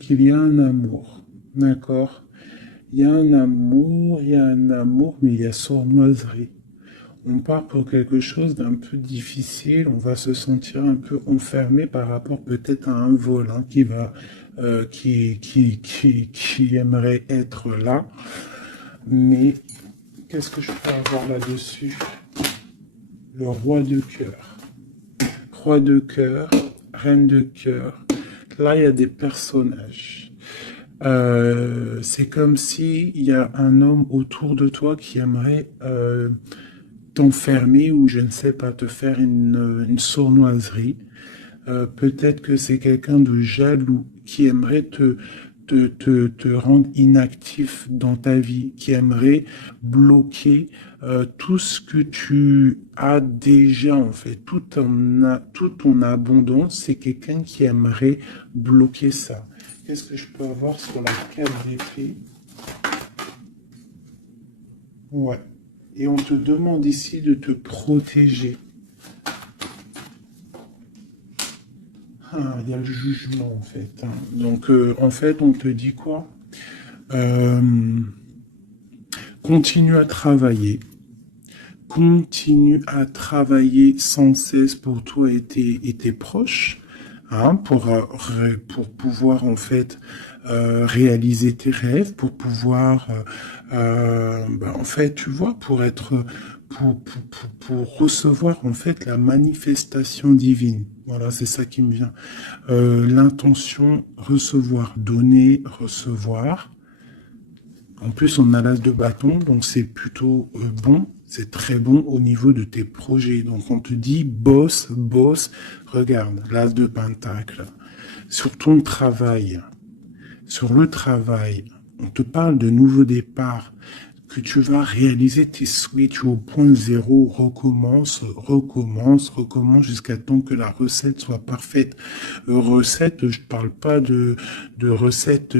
qu'il y a un amour. D'accord? Il y a un amour, mais il y a sournoiserie. On part pour quelque chose d'un peu difficile, on va se sentir un peu enfermé par rapport peut-être à un vol hein, qui aimerait être là. Mais qu'est-ce que je peux avoir là-dessus? Le roi de cœur. Roi de cœur, reine de cœur. Là, il y a des personnages. C'est comme si il y a un homme autour de toi qui aimerait t'enfermer ou je ne sais pas, te faire une sournoiserie. Peut-être que c'est quelqu'un de jaloux qui aimerait te rendre inactif dans ta vie, qui aimerait bloquer tout ce que tu as déjà en fait, tout ton abondance, c'est quelqu'un qui aimerait bloquer ça. Qu'est-ce que je peux avoir sur la 4 d'épée? Ouais. Et on te demande ici de te protéger. Ah, il y a le jugement en fait. Hein. Donc en fait, on te dit quoi? Continue à travailler. Continue à travailler sans cesse pour toi et tes proches. Hein, pour pouvoir en fait réaliser tes rêves, pour pouvoir en fait tu vois pour recevoir en fait la manifestation divine. Voilà, c'est ça qui me vient. L'intention recevoir, donner, recevoir. En plus, on a l'as de bâton, donc c'est plutôt bon. C'est très bon au niveau de tes projets. Donc, on te dit, bosse. Regarde, l'as de pentacle. Sur ton travail, sur le travail, on te parle de nouveau départ, que tu vas réaliser tes souhaits, tu es au point zéro, recommence jusqu'à temps que la recette soit parfaite. Recette, je parle pas de recette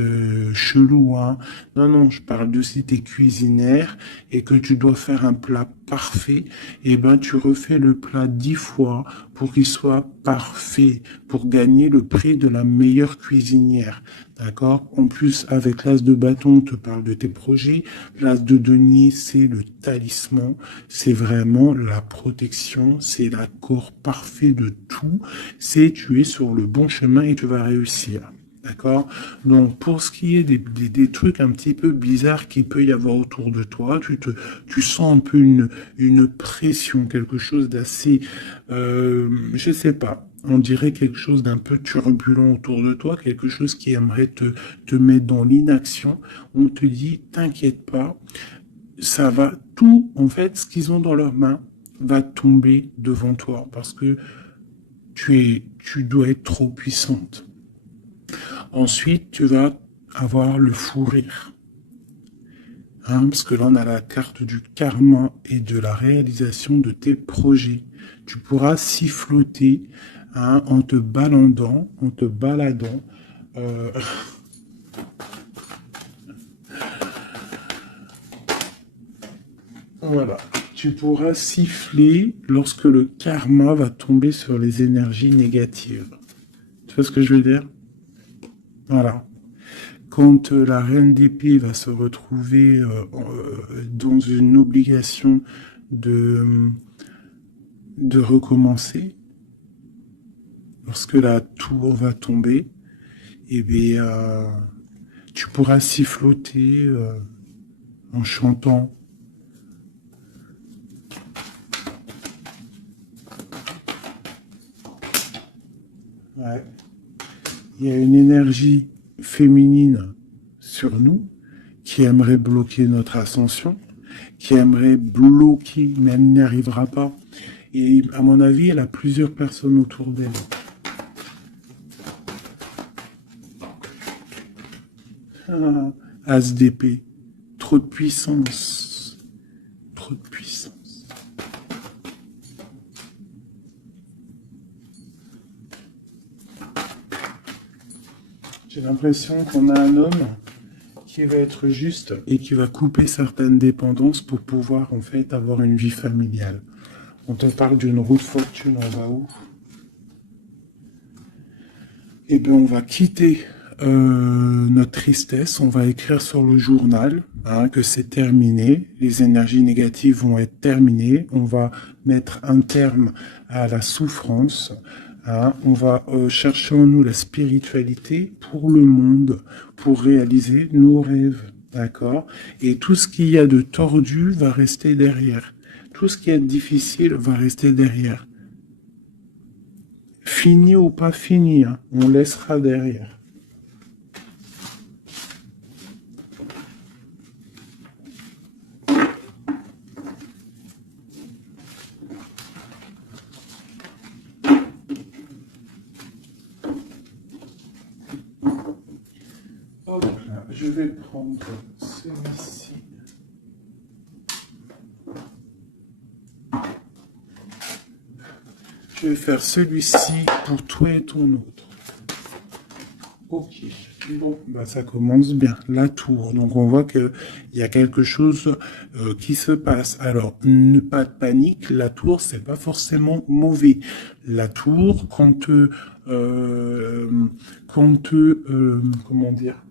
chelou, hein. Non, je parle de si tu es cuisinière et que tu dois faire un plat parfait, et ben tu refais le plat 10 fois pour qu'il soit parfait, pour gagner le prix de la meilleure cuisinière. D'accord? En plus, avec l'as de bâton, on te parle de tes projets. L'as de denier, c'est le talisman. C'est vraiment la protection. C'est l'accord parfait de tout. C'est tu es sur le bon chemin et tu vas réussir. D'accord? Donc, pour ce qui est des trucs un petit peu bizarres qu'il peut y avoir autour de toi, tu sens un peu une pression, quelque chose d'assez, je sais pas, on dirait quelque chose d'un peu turbulent autour de toi, quelque chose qui aimerait te mettre dans l'inaction. On te dit, t'inquiète pas, ça va, tout, en fait, ce qu'ils ont dans leurs mains va tomber devant toi parce que tu dois être trop puissante. Ensuite, tu vas avoir le fou rire. Hein, parce que là, on a la carte du karma et de la réalisation de tes projets. Tu pourras siffloter hein, en te baladant, voilà. Tu pourras siffler lorsque le karma va tomber sur les énergies négatives. Tu vois ce que je veux dire? Voilà. Quand la reine d'épée va se retrouver dans une obligation de, de recommencer, lorsque la tour va tomber, eh bien, tu pourras siffloter en chantant. Ouais. Il y a une énergie féminine sur nous qui aimerait bloquer notre ascension, qui aimerait bloquer, mais elle n'y arrivera pas. Et à mon avis, elle a plusieurs personnes autour d'elle. Ah, As d'épée, trop de puissance, trop de puissance. J'ai l'impression qu'on a un homme qui va être juste et qui va couper certaines dépendances pour pouvoir en fait avoir une vie familiale. On te parle d'une roue de fortune, on va où? Eh bien, on va quitter notre tristesse, on va écrire sur le journal hein, que c'est terminé, les énergies négatives vont être terminées, on va mettre un terme à la souffrance, hein, on va chercher en nous la spiritualité pour le monde, pour réaliser nos rêves, d'accord? Et tout ce qu'il y a de tordu va rester derrière, tout ce qui est difficile va rester derrière. Fini ou pas fini, hein, on laissera derrière. Oh, là, je vais prendre celui-ci. Je vais faire celui-ci pour toi et ton autre. Ok. Bon, bah ça commence bien. La tour. Donc on voit qu'il y a quelque chose qui se passe. Alors, pas de panique. La tour, c'est pas forcément mauvais. La tour, comment dire,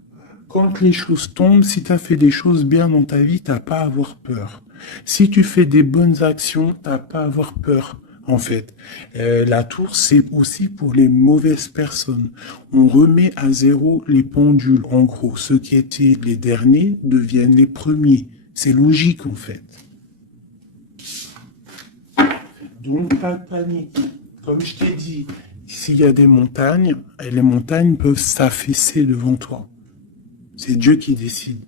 quand les choses tombent, si tu as fait des choses bien dans ta vie, t'as pas à avoir peur. Si tu fais des bonnes actions, t'as pas à avoir peur. En fait, la tour, c'est aussi pour les mauvaises personnes. On remet à zéro les pendules. En gros, ceux qui étaient les derniers deviennent les premiers. C'est logique, en fait. Donc, pas de panique. Comme je t'ai dit, s'il y a des montagnes, les montagnes peuvent s'affaisser devant toi. C'est Dieu qui décide.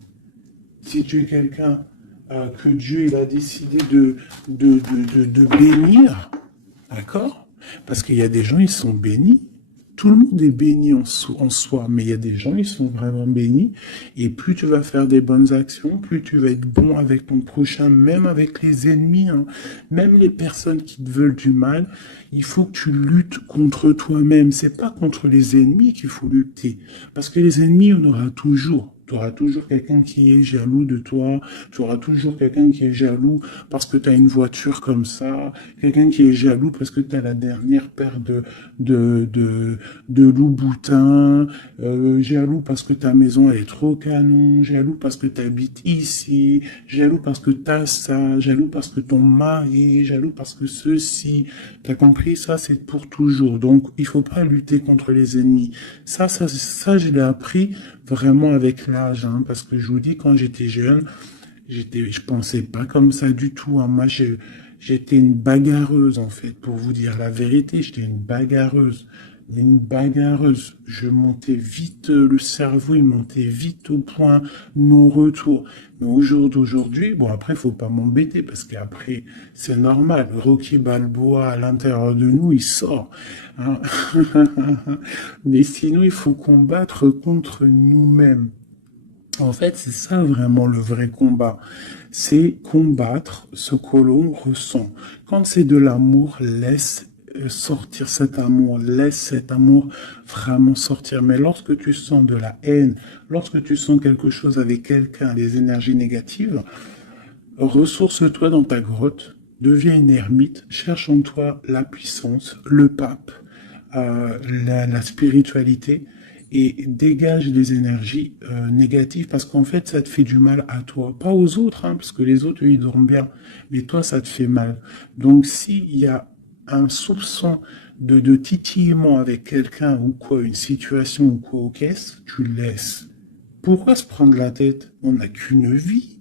Si tu es quelqu'un que Dieu il a décidé de bénir, d'accord? Parce qu'il y a des gens, ils sont bénis. Tout le monde est béni en soi, mais il y a des gens, ils sont vraiment bénis. Et plus tu vas faire des bonnes actions, plus tu vas être bon avec ton prochain, même avec les ennemis, hein. Même les personnes qui te veulent du mal, il faut que tu luttes contre toi-même. C'est pas contre les ennemis qu'il faut lutter. Parce que les ennemis, on aura toujours. Tu auras toujours quelqu'un qui est jaloux de toi, tu auras toujours quelqu'un qui est jaloux parce que tu as une voiture comme ça, quelqu'un qui est jaloux parce que tu as la dernière paire de Louboutin, jaloux parce que ta maison elle est trop canon, jaloux parce que tu habites ici, jaloux parce que tu as ça, jaloux parce que ton mari, jaloux parce que ceci. T'as compris? Ça, c'est pour toujours. Donc, il faut pas lutter contre les ennemis. Ça, je l'ai appris vraiment avec l'âge, hein, parce que je vous dis, quand j'étais jeune, je pensais pas comme ça du tout, hein. Moi, j'étais une bagarreuse, en fait, pour vous dire la vérité. J'étais une bagarreuse. Une bagarreuse. Je montais vite, le cerveau, il montait vite au point non-retour. Mais au jour d'aujourd'hui, bon, après, faut pas m'embêter, parce qu'après, c'est normal. Rocky Balboa, à l'intérieur de nous, il sort, hein. Mais sinon, il faut combattre contre nous-mêmes. En fait, c'est ça vraiment le vrai combat. C'est combattre ce que l'on ressent. Quand c'est de l'amour, laisse sortir cet amour, laisse cet amour vraiment sortir. Mais lorsque tu sens de la haine, lorsque tu sens quelque chose avec quelqu'un, des énergies négatives, ressource-toi dans ta grotte, deviens une ermite, cherche en toi la puissance, le pape, la spiritualité et dégage les énergies négatives parce qu'en fait ça te fait du mal à toi, pas aux autres, hein, parce que les autres eux, ils dorment bien, mais toi ça te fait mal. Donc s'il y a un soupçon de titillement avec quelqu'un ou quoi, une situation ou quoi au caisse, tu le laisses. Pourquoi se prendre la tête? On n'a qu'une vie.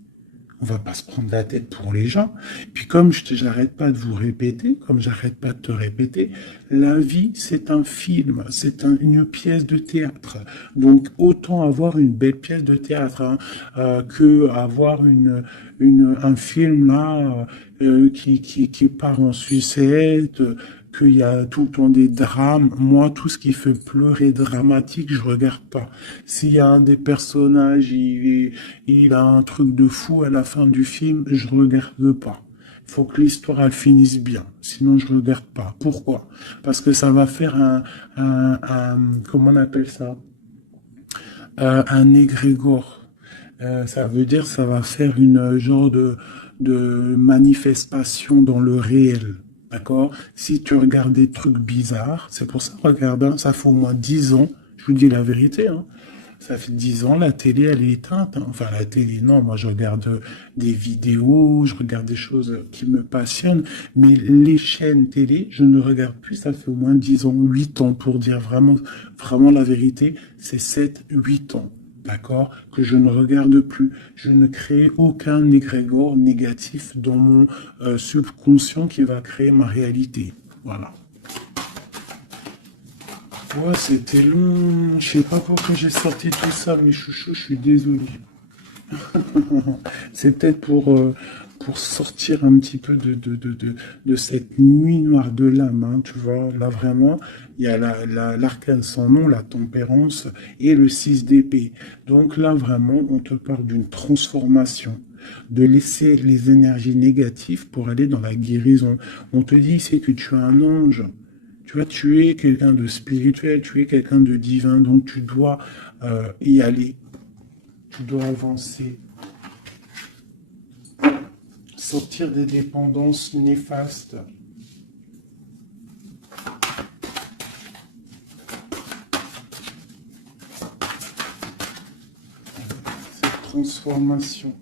On va pas se prendre la tête pour les gens. Puis comme j'arrête pas de vous répéter, comme j'arrête pas de te répéter, la vie c'est un film, c'est une pièce de théâtre. Donc autant avoir une belle pièce de théâtre, hein, que avoir un film là qui part en sucette, qu'il y a tout le temps des drames. Moi, tout ce qui fait pleurer dramatique, je regarde pas. S'il y a un des personnages, il a un truc de fou à la fin du film, je regarde pas. Il faut que l'histoire elle finisse bien, sinon je regarde pas. Pourquoi? Parce que ça va faire comment on appelle ça? Un égrégore. Ça veut dire ça va faire une genre de manifestation dans le réel. D'accord? Si tu regardes des trucs bizarres, c'est pour ça, regarde, hein, ça fait au moins 10 ans, je vous dis la vérité, hein, ça fait 10 ans, la télé, elle est éteinte, hein. Enfin, la télé, non, moi je regarde des vidéos, je regarde des choses qui me passionnent, mais les chaînes télé, je ne regarde plus, ça fait au moins 10 ans, 8 ans, pour dire vraiment, vraiment la vérité, c'est 7, 8 ans. D'accord? Que je ne regarde plus. Je ne crée aucun égrégore négatif dans mon subconscient qui va créer ma réalité. Voilà. Ouais, c'était long. Je sais pas pourquoi j'ai sorti tout ça, mes chouchous, je suis désolé. C'est peut-être pour sortir un petit peu de cette nuit noire de l'âme, hein, tu vois. Là, vraiment, il y a l'arcane sans nom, la tempérance et le 6 d'épée. Donc là, vraiment, on te parle d'une transformation, de laisser les énergies négatives pour aller dans la guérison. On te dit, c'est que tu es un ange. Tu vois, tu es quelqu'un de spirituel, tu es quelqu'un de divin, donc tu dois y aller, tu dois avancer, sortir des dépendances néfastes. Cette transformation,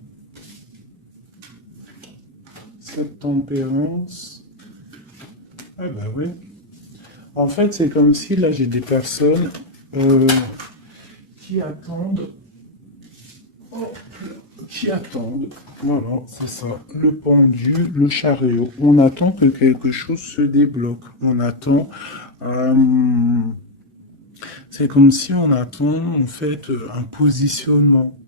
cette tempérance. Ah bah oui. En fait, c'est comme si là j'ai des personnes qui attendent, oh, qui attendent. Voilà, c'est ça. Le pendu, le chariot. On attend que quelque chose se débloque. On attend. euh, c'est comme si on attend en fait un positionnement.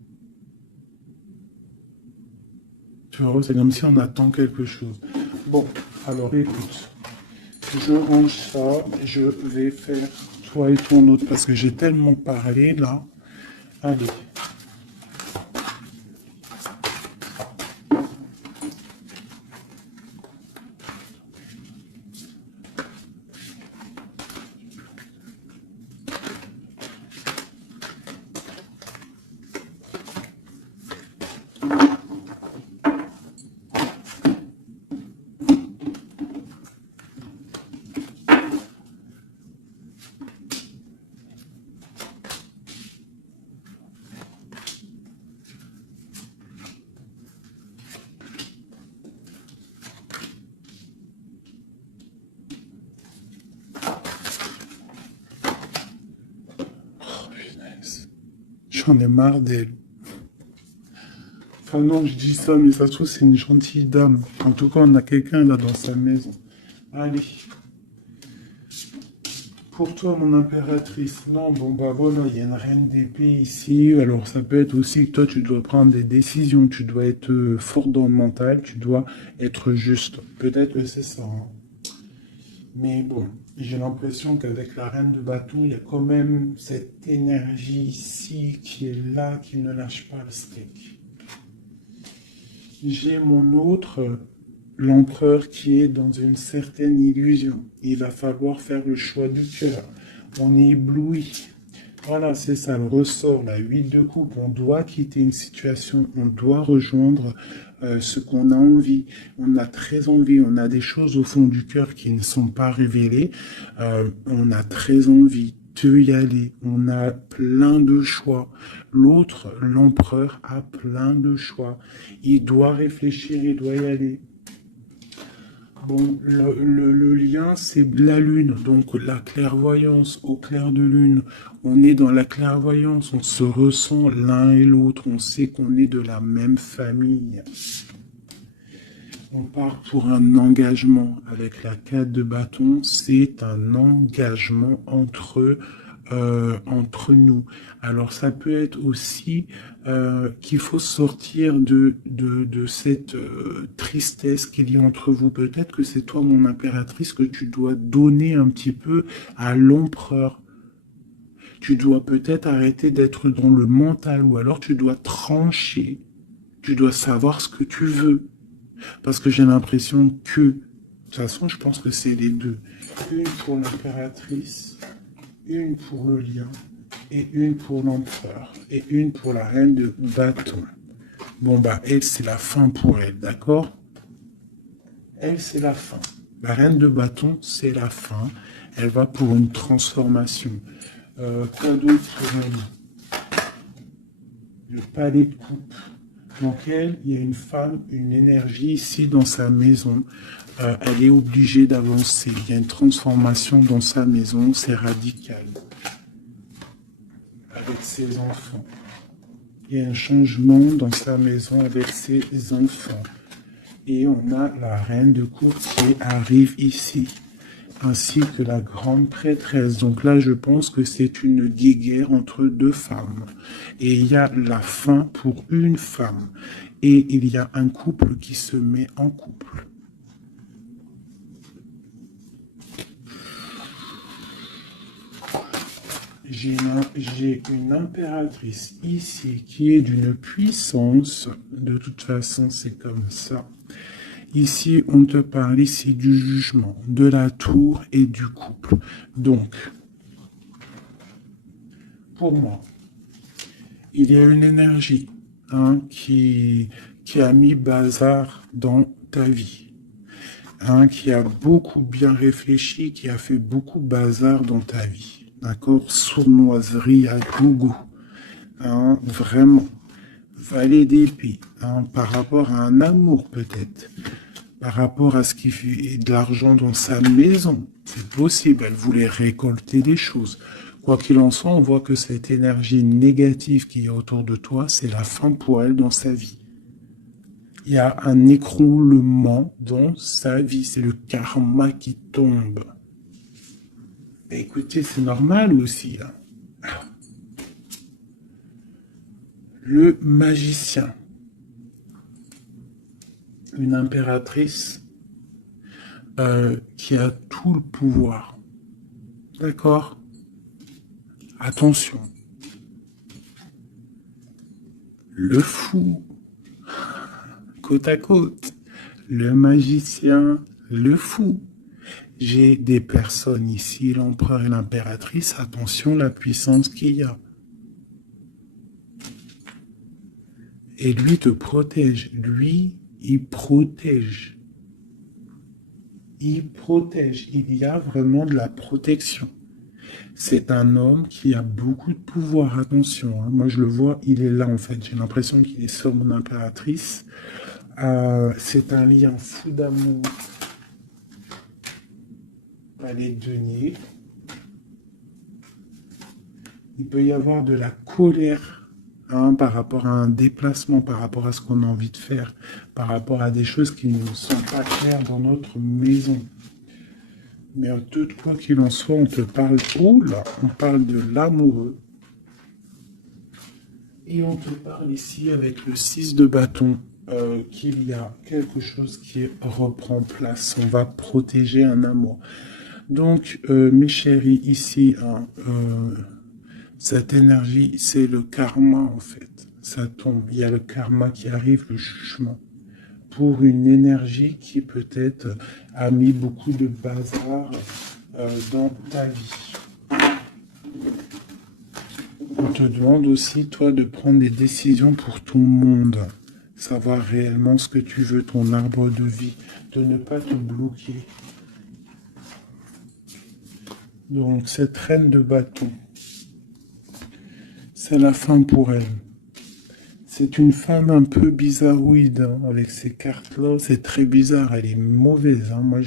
Tu vois, c'est comme si on attend quelque chose. Bon, alors écoute, je range ça, je vais faire toi et ton autre parce que j'ai tellement parlé là. Allez. J'en ai marre d'elle. Enfin non, je dis ça, mais ça se trouve, c'est une gentille dame. En tout cas, on a quelqu'un là dans sa maison. Allez. Pour toi, mon impératrice, non, bon bah voilà, il y a une reine d'épée ici, alors ça peut être aussi que toi tu dois prendre des décisions, tu dois être fort dans le mental, tu dois être juste. Peut-être que c'est ça, hein. Mais bon, j'ai l'impression qu'avec la reine de bâton, il y a quand même cette énergie ici qui est là, qui ne lâche pas le steak. J'ai mon autre, l'empereur qui est dans une certaine illusion. Il va falloir faire le choix du cœur. On est ébloui. Voilà, c'est ça le ressort, la 8 de coupe. On doit quitter une situation, on doit rejoindre ce qu'on a envie. On a très envie, on a des choses au fond du cœur qui ne sont pas révélées. On a très envie de y aller. On a plein de choix. L'autre, l'empereur, a plein de choix. Il doit réfléchir, il doit y aller. Bon, le lien, c'est la lune, donc la clairvoyance au clair de lune. On est dans la clairvoyance, on se ressent l'un et l'autre, on sait qu'on est de la même famille. On part pour un engagement. Avec la 4 de bâton, c'est un engagement entre nous. Alors ça peut être aussi qu'il faut sortir de cette tristesse qu'il y a entre vous. Peut-être que c'est toi, mon impératrice, que tu dois donner un petit peu à l'empereur. Tu dois peut-être arrêter d'être dans le mental, ou alors tu dois trancher. Tu dois savoir ce que tu veux. Parce que j'ai l'impression que, de toute façon, je pense que c'est les deux. Une pour l'impératrice, une pour le lion, et une pour l'empereur, et une pour la reine de bâton. Bon, bah, elle, c'est la fin pour elle, d'accord? Elle, c'est la fin. La reine de bâton, c'est la fin. Elle va pour une transformation. Quoi d'autre pour elle? Le palais de coupe. Donc elle, il y a une femme, une énergie ici dans sa maison. Elle est obligée d'avancer. Il y a une transformation dans sa maison, c'est radical. Avec ses enfants. Il y a un changement dans sa maison avec ses enfants. Et on a la reine de cour qui arrive ici, ainsi que la grande prêtresse. Donc là, je pense que c'est une guéguerre entre deux femmes. Et il y a la fin pour une femme. Et il y a un couple qui se met en couple. J'ai une impératrice ici qui est d'une puissance. De toute façon, c'est comme ça. Ici, on te parle ici du jugement, de la tour et du couple. Donc, pour moi, il y a une énergie qui a mis bazar dans ta vie. Qui a beaucoup bien réfléchi, qui a fait beaucoup bazar dans ta vie. D'accord? Sournoiserie à gogo. Vraiment. Valet d'épée. Par rapport à un amour, peut-être. Par rapport à ce qui fait de l'argent dans sa maison. C'est possible. Elle voulait récolter des choses. Quoi qu'il en soit, on voit que cette énergie négative qui est autour de toi, c'est la fin pour elle dans sa vie. Il y a un écroulement dans sa vie. C'est le karma qui tombe. Mais écoutez, c'est normal aussi. Le magicien. Une impératrice qui a tout le pouvoir. D'accord? Attention. Le fou. Côte à côte. Le magicien. Le fou. J'ai des personnes ici, l'empereur et l'impératrice. Attention la puissance qu'il y a. Et lui te protège. Lui, il protège. Il protège. Il y a vraiment de la protection. C'est un homme qui a beaucoup de pouvoir. Attention, moi je le vois, il est là en fait. J'ai l'impression qu'il est sur mon impératrice. C'est un lien fou d'amour. Palais de denier. Il peut y avoir de la colère hein, par rapport à un déplacement, par rapport à ce qu'on a envie de faire, par rapport à des choses qui ne sont pas claires dans notre maison. Mais de quoi qu'il en soit, on te parle, oh là, on parle de l'amoureux. Et on te parle ici avec le 6 de bâton, qu'il y a quelque chose qui reprend place. On va protéger un amour. Donc, mes chéris, ici, hein, cette énergie, c'est le karma en fait. Ça tombe. Il y a le karma qui arrive, le jugement. Pour une énergie qui peut-être a mis beaucoup de bazar dans ta vie. On te demande aussi, toi, de prendre des décisions pour ton monde. Savoir réellement ce que tu veux, ton arbre de vie. De ne pas te bloquer. Donc, cette reine de bâton, c'est la fin pour elle. C'est une femme un peu bizarroïde, hein, avec ces cartes-là. C'est très bizarre, elle est mauvaise. Hein. Moi,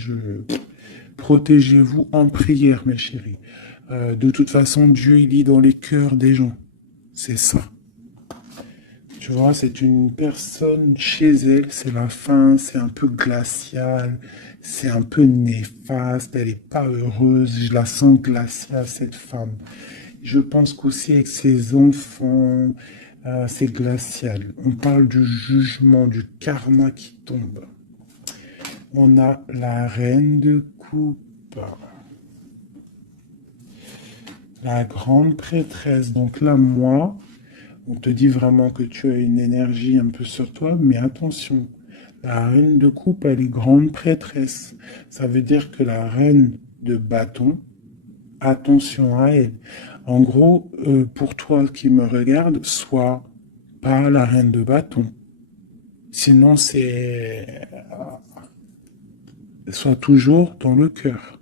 protégez-vous en prière, mes chéris. De toute façon, Dieu, il lit dans les cœurs des gens. C'est ça. Tu vois, c'est une personne chez elle, c'est la fin, c'est un peu glacial, c'est un peu néfaste, elle n'est pas heureuse, je la sens glaciale, cette femme. Je pense qu'aussi avec ses enfants, c'est glacial. On parle du jugement, du karma qui tombe. On a la reine de coupe. La grande prêtresse. Donc là, moi, on te dit vraiment que tu as une énergie un peu sur toi, mais attention. La reine de coupe, elle est grande prêtresse. Ça veut dire que la reine de bâton, attention à elle. En gros, pour toi qui me regarde, sois pas la reine de bâton. Sinon, sois toujours dans le cœur.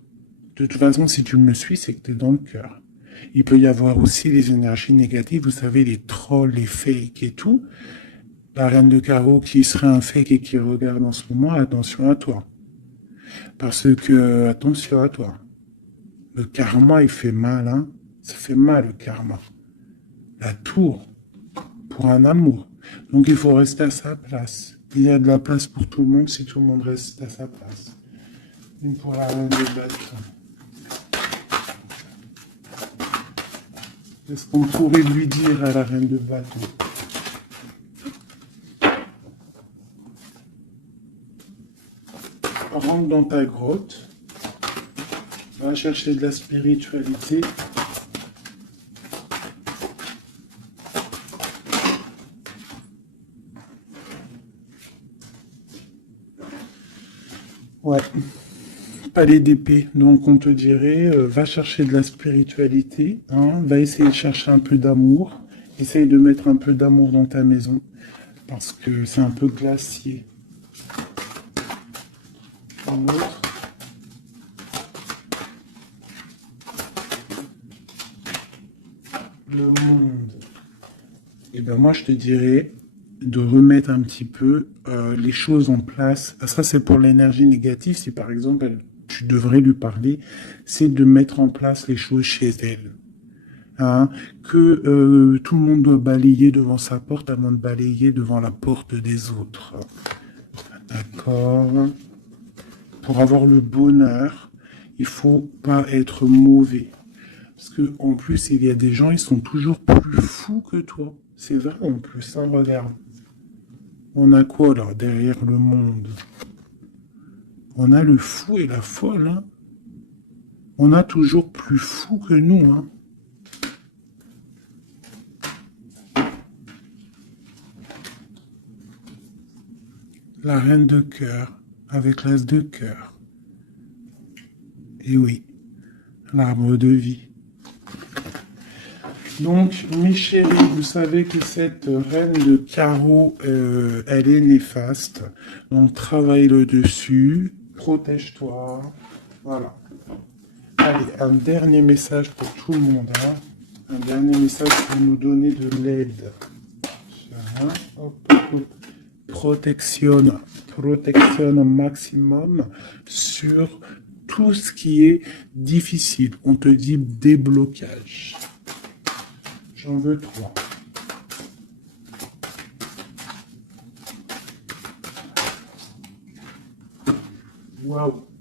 De toute façon, si tu me suis, c'est que tu es dans le cœur. Il peut y avoir aussi les énergies négatives, vous savez, les trolls, les fakes et tout. La reine de carreau qui serait un fake et qui regarde en ce moment, attention à toi. Parce que, attention à toi. Le karma, il fait mal, hein. Ça fait mal, le karma. La tour, pour un amour. Donc, il faut rester à sa place. Il y a de la place pour tout le monde si tout le monde reste à sa place. Une pour la reine de bâton. Qu'est-ce qu'on pourrait lui dire à la reine de bâton? Rentre dans ta grotte. Va chercher de la spiritualité. Ouais. Palais d'épée. Donc on te dirait, va chercher de la spiritualité, hein, va essayer de chercher un peu d'amour, essaye de mettre un peu d'amour dans ta maison, parce que c'est un peu glacier. Un autre. Le monde. Et ben moi je te dirais de remettre un petit peu les choses en place. Ça c'est pour l'énergie négative. Si par exemple tu devrais lui parler, c'est de mettre en place les choses chez elle. Hein, que tout le monde doit balayer devant sa porte avant de balayer devant la porte des autres. D'accord. Pour avoir le bonheur, il faut pas être mauvais. Parce que en plus, il y a des gens, ils sont toujours plus fous que toi. C'est vrai en plus, hein, regarde. On a quoi là, derrière le monde? On a le fou et la folle, hein. On a toujours plus fou que nous, hein. La reine de cœur, avec l'as de cœur. Et oui, l'arbre de vie. Donc, mes chéris, vous savez que cette reine de carreau, elle est néfaste. Donc, travaille le dessus, protège-toi. Voilà. Allez, un dernier message pour tout le monde. Hein. Un dernier message pour nous donner de l'aide. Protection au maximum sur tout ce qui est difficile. On te dit déblocage. J'en veux 3. Waouh.